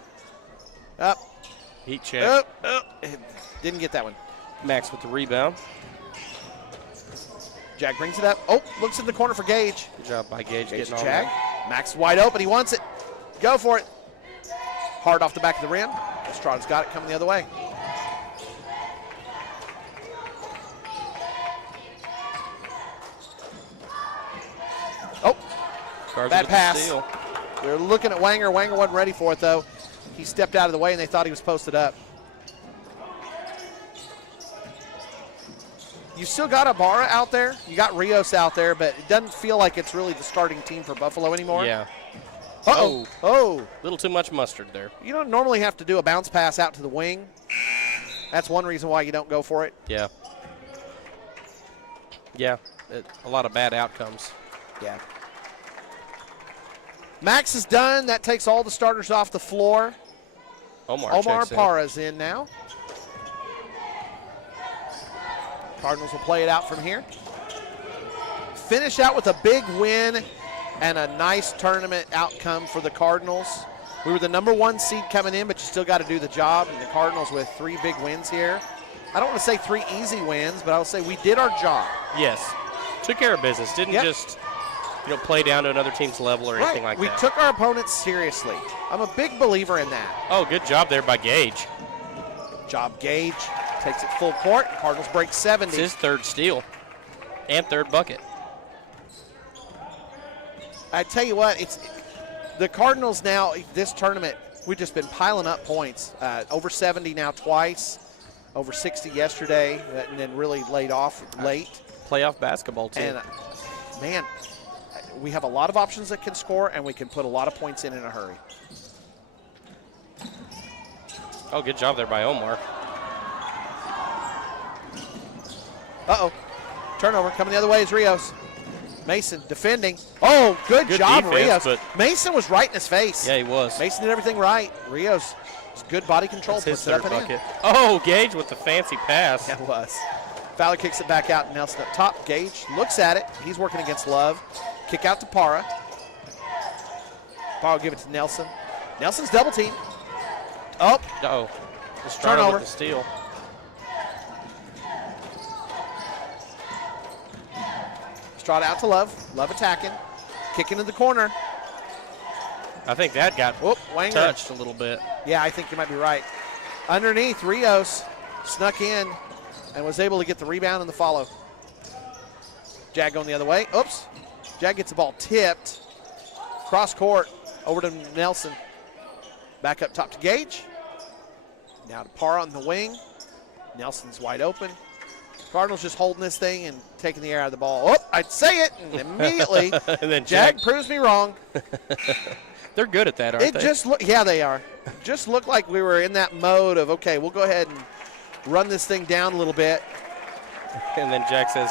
Up. Heat check. Didn't get that one. Max with the rebound. Jag brings it up. Oh, looks in the corner for Gage. Good job by Gage getting on Jag. that. Max wide open. He wants it. Go for it. Hard off the back of the rim. Estrada's got it coming the other way. Oh, Garza bad with the pass. steal. We were looking at Wanger. Wanger wasn't ready for it, though. He stepped out of the way, and they thought he was posted up. You still got Ibarra out there. You got Rios out there, but it doesn't feel like it's really the starting team for Buffalo anymore. Yeah. Uh-oh. Oh. Little too much mustard there. You don't normally have to do a bounce pass out to the wing. That's one reason why you don't go for it. Yeah. Yeah. A lot of bad outcomes. Yeah. Max is done. That takes all the starters off the floor. Omar checks in. Parra's in now. Cardinals will play it out from here. Finish out with a big win and a nice tournament outcome for the Cardinals. We were the #1 seed coming in, but you still got to do the job. And the Cardinals with 3 big wins here. I don't want to say 3 easy wins, but I'll say we did our job. Yes. Took care of business. Didn't just play down to another team's level or anything like that. We took our opponents seriously. I'm a big believer in that. Oh, good job there by Gage. Job Gage takes it full court. Cardinals break 70. It's his 3rd steal and 3rd bucket. I tell you what, it's the Cardinals now, this tournament, we've just been piling up points. Over 70 now twice, over 60 yesterday, and then really laid off late. Playoff basketball team. And, man, we have a lot of options that can score, and we can put a lot of points in a hurry. Oh, good job there by Omar. Uh-oh. Turnover coming the other way is Rios. Mason defending. Oh, good job, defense, Rios. Mason was right in his face. Yeah, he was. Mason did everything right. Rios, good body control. That's his puts it up 3rd and bucket. in. Oh, Gage with the fancy pass. Yeah, it was. Fowler kicks it back out. Nelson up top. Gage looks at it. He's working against Love. Kick out to Parra. Parra will give it to Nelson. Nelson's double team. Oh. Uh-oh. Turnover. With the steal. Strada out to Love. Love attacking. Kick into the corner. I think that got Wanger touched a little bit. Yeah, I think you might be right. Underneath, Rios snuck in and was able to get the rebound and the follow. Jag going the other way. Oops. Jag gets the ball tipped. Cross court over to Nelson. Back up top to Gage. Now to Parra on the wing. Nelson's wide open. Cardinals just holding this thing and taking the air out of the ball. Oh, I'd say it, and immediately and then Jag proves me wrong. They're good at that, aren't they? Yeah, they are. Just looked like we were in that mode of, okay, we'll go ahead and run this thing down a little bit. And then Jag says,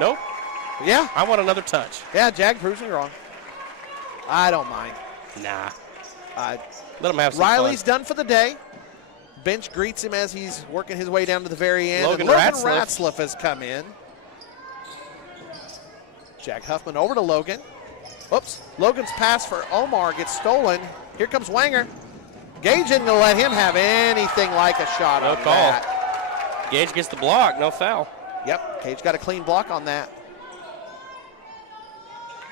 nope. Yeah. I want another touch. Yeah, Jag proves me wrong. I don't mind. Nah. Let him have some Riley's fun. done for the day. Bench greets him as he's working his way down to the very end. Logan Ratzliff has come in. Jag Huffman over to Logan. Oops. Logan's pass for Omar gets stolen. Here comes Wanger. Gage isn't going to let him have anything like a shot on call. that. Gage gets the block, no foul. Yep, Gage got a clean block on that.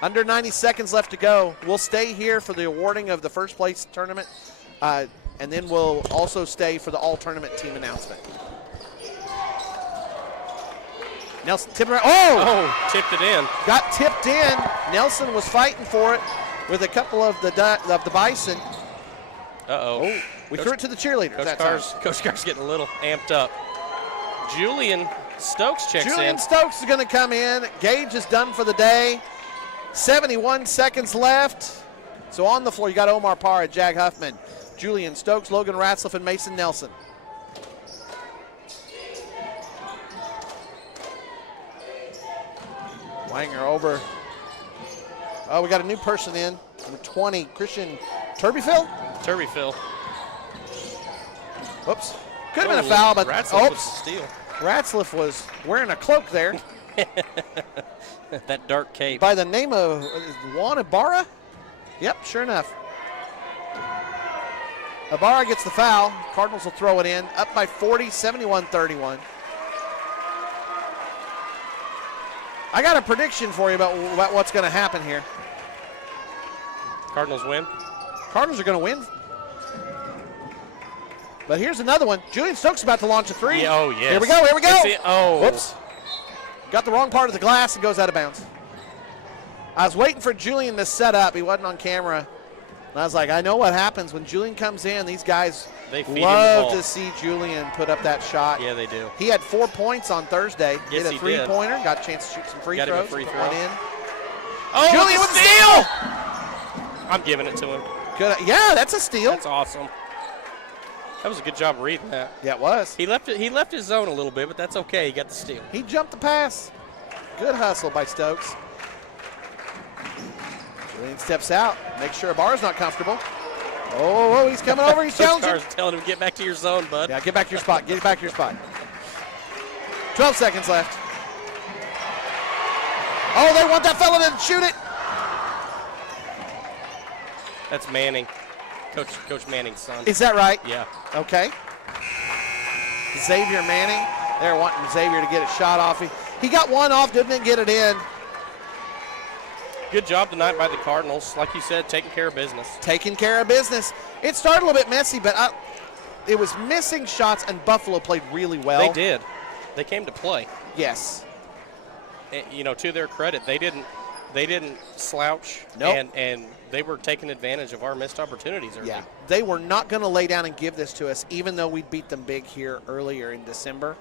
Under 90 seconds left to go. We'll stay here for the awarding of the first place tournament, and then we'll also stay for the all-tournament team announcement. Nelson tipped it. Oh, tipped it in. Got tipped in. Nelson was fighting for it with a couple of the Bison. Uh-oh. We threw it to the cheerleaders. Coach Carr's getting a little amped up. Julian Stokes checks in. Julian Stokes is going to come in. Gage is done for the day. 71 seconds left. So on the floor, you got Omar Parra, Jag Huffman, Julian Stokes, Logan Ratzliff, and Mason Nelson. Wanger over. Oh, we got a new person in. Number 20, Christian Turbyfill? Turbyfill. Whoops. Could have been a foul, but Ratzliff was the steal. Ratzliff was wearing a cloak there. That dark cape. By the name of Juan Ibarra? Yep, sure enough. Ibarra gets the foul. Cardinals will throw it in. Up by 40, 71-31. I got a prediction for you about what's going to happen here. Cardinals win. Cardinals are going to win. But here's another one. Julian Stokes is about to launch a three. Yeah, oh, yes. Here we go, here we go. Oh. Whoops. Got the wrong part of the glass and goes out of bounds. I was waiting for Julian to set up. He wasn't on camera. And I was like, I know what happens when Julian comes in. These guys love to see Julian put up that shot. Yeah, they do. He had 4 points on Thursday. Yes, hit a three-pointer. Got a chance to shoot some free throws. Free put throw. one in. Oh, Julian with the steal! I'm giving it to him. Good. Yeah, that's a steal. That's awesome. That was a good job reading that. Yeah, it was. He left his zone a little bit, but that's okay. He got the steal. He jumped the pass. Good hustle by Stokes. Julian steps out. Make sure Ibarra's not comfortable. Oh, he's coming over. He's Coach challenging. Carr's telling him, get back to your zone, bud. Yeah, get back to your spot. Get back to your spot. 12 seconds left. Oh, they want that fella to shoot it. That's Manning, Coach Manning's son. Is that right? Yeah. Okay. Xavier Manning. They're wanting Xavier to get a shot off. He got one off, didn't get it in. Good job tonight by the Cardinals. Like you said, taking care of business. Taking care of business. It started a little bit messy, but it was missing shots, and Buffalo played really well. They did. They came to play. Yes. To their credit, they didn't slouch. Nope. And they were taking advantage of our missed opportunities early. Yeah. They were not going to lay down and give this to us, even though we beat them big here earlier in December.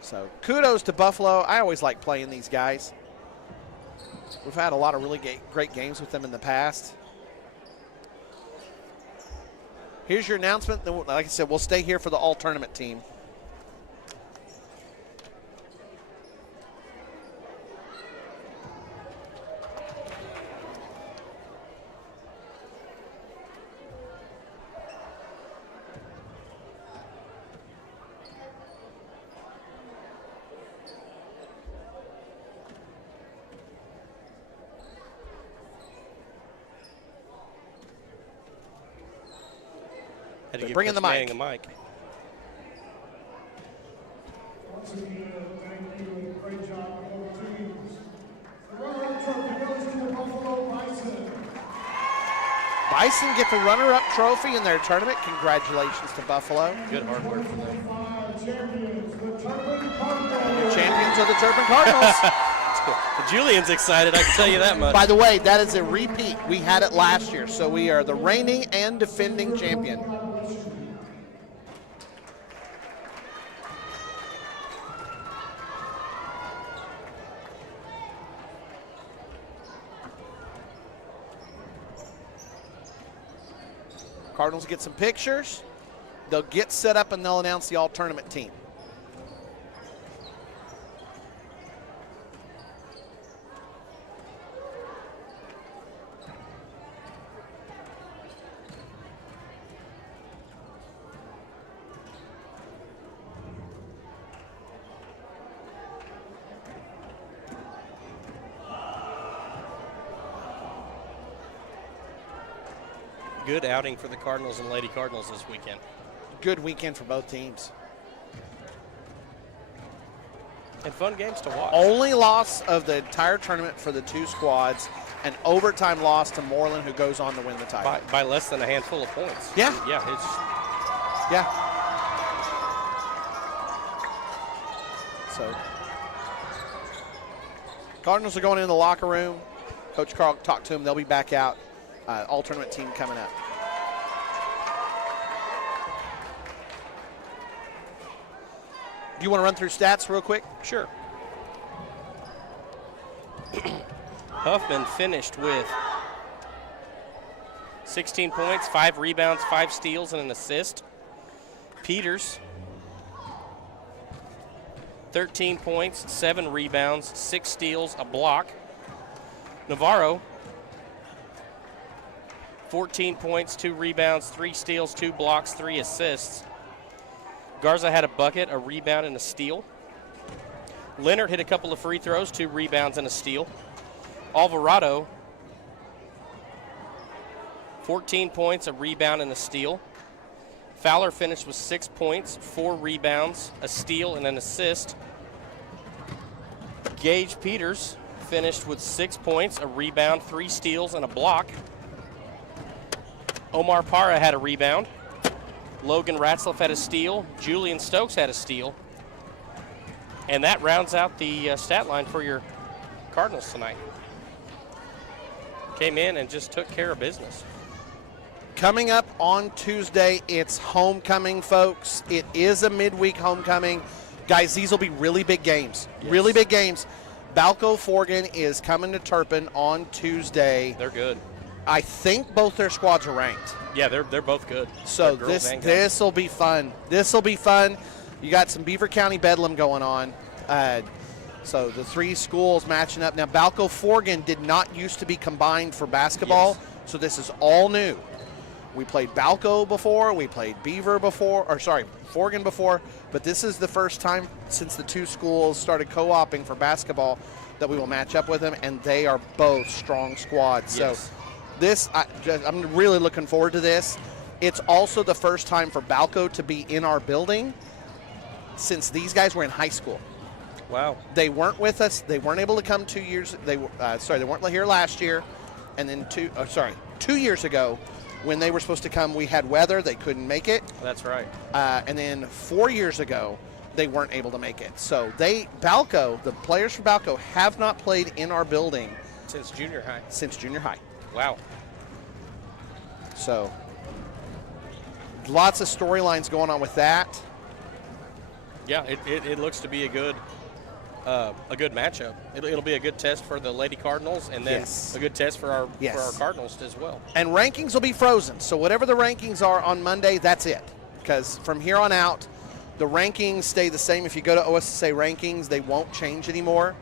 So kudos to Buffalo. I always like playing these guys. We've had a lot of really great games with them in the past. Here's your announcement. Like I said, we'll stay here for the all-tournament team. Bring in the mic. Once again, thank you and great job by both teams. The runner-up trophy goes to the Buffalo Bison. Bison get the runner-up trophy in their tournament. Congratulations to Buffalo. Good hard work for them. 25 champions, the Turpin Cardinals. Champions of the Turpin Cardinals. Julian's excited, I can tell you that much. By the way, that is a repeat. We had it last year, so we are the reigning and defending champion. Cardinals get some pictures. They'll get set up and they'll announce the all-tournament team. Good outing for the Cardinals and Lady Cardinals this weekend. Good weekend for both teams. And fun games to watch. Only loss of the entire tournament for the two squads, an overtime loss to Moreland, who goes on to win the title. By less than a handful of points. Yeah. Yeah, So, Cardinals are going in the locker room. Coach Carl talked to them. They'll be back out. All-tournament team coming up. Do you want to run through stats real quick? Sure. Huffman finished with 16 points, 5 rebounds, 5 steals, and an assist. Peters, 13 points, 7 rebounds, 6 steals, a block. Navarro, 14 points, 2 rebounds, 3 steals, 2 blocks, 3 assists. Garza had a bucket, a rebound, and a steal. Leonard hit a couple of free throws, 2 rebounds and a steal. Alvarado, 14 points, a rebound, and a steal. Fowler finished with 6 points, 4 rebounds, a steal, and an assist. Gage Peters finished with 6 points, a rebound, 3 steals, and a block. Omar Parra had a rebound. Logan Ratzlaff had a steal. Julian Stokes had a steal. And that rounds out the stat line for your Cardinals tonight. Came in and just took care of business. Coming up on Tuesday, it's homecoming, folks. It is a midweek homecoming. Guys, these will be really big games. Yes. Really big games. Balco Forgan is coming to Turpin on Tuesday. They're good. I think both their squads are ranked. Yeah, they're both good. So They're girls and guys. this will be fun. This will be fun. You got some Beaver County Bedlam going on. So the 3 schools matching up. Now, Balco Forgan did not used to be combined for basketball, Yes. so this is all new. We played Balco before. We played Beaver before, or sorry, Forgan before. But this is the first time since the two schools started co-oping for basketball that we will match up with them, and they are both strong squads. Yes. So I'm really looking forward to this. It's also the first time for Balco to be in our building since these guys were in high school. Wow. They weren't with us. They weren't able to come 2 years. They weren't here last year, and then 2 years ago, when they were supposed to come, we had weather. They couldn't make it. That's right. And then 4 years ago, they weren't able to make it. So the players for Balco have not played in our building Since junior high. Wow. So lots of storylines going on with that. Yeah, it looks to be a good matchup. It'll be a good test for the Lady Cardinals, and then a good test for our Cardinals as well. And rankings will be frozen. So whatever the rankings are on Monday, that's it. Because from here on out, the rankings stay the same. If you go to OSSA rankings, they won't change anymore.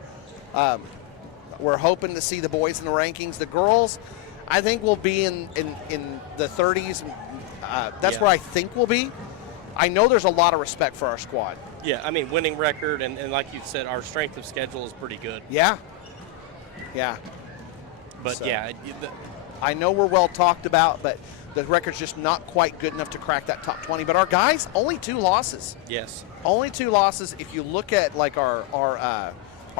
We're hoping to see the boys in the rankings. The girls, I think, will be in the 30s. That's where I think we'll be. I know there's a lot of respect for our squad. Yeah, I mean, winning record, and like you said, our strength of schedule is pretty good. Yeah. But, I know we're well talked about, but the record's just not quite good enough to crack that top 20. But our guys, only 2 losses. Yes. Only 2 losses. If you look at, like, our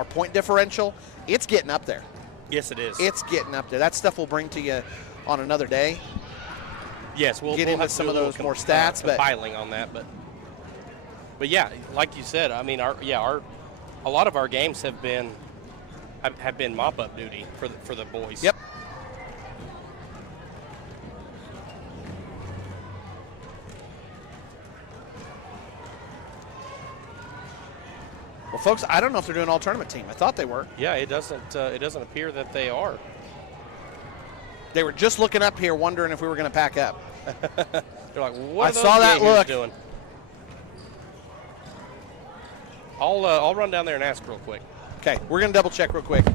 point differential, it's getting up there. Yes, it is. It's getting up there. That stuff we'll bring to you on another day. Yes, we'll get into have some of those more stats, compiling on that, but yeah, like you said, I mean, a lot of our games have been mop-up duty for the boys. Yep. Well, folks, I don't know if they're doing an all-tournament team. I thought they were. Yeah, it doesn't appear that they are. They were just looking up here, wondering if we were going to pack up. They're like, what? I saw that look. Doing? I'll run down there and ask real quick. Okay, we're going to double check real quick.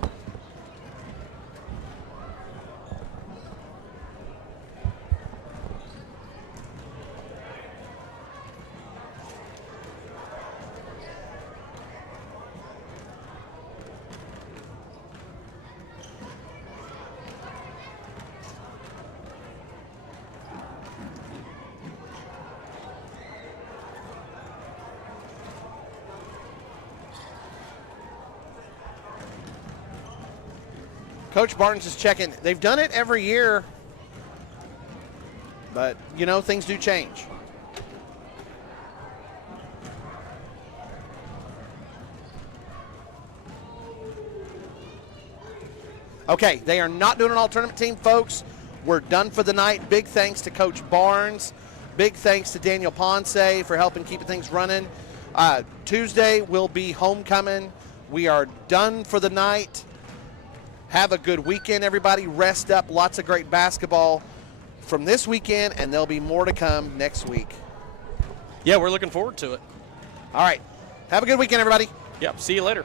Coach Barnes is checking. They've done it every year, but, you know, things do change. Okay, they are not doing an all-tournament team, folks. We're done for the night. Big thanks to Coach Barnes. Big thanks to Daniel Ponce for helping keep things running. Tuesday will be homecoming. We are done for the night. Have a good weekend, everybody. Rest up. Lots of great basketball from this weekend, and there'll be more to come next week. Yeah, we're looking forward to it. All right. Have a good weekend, everybody. Yep. See you later.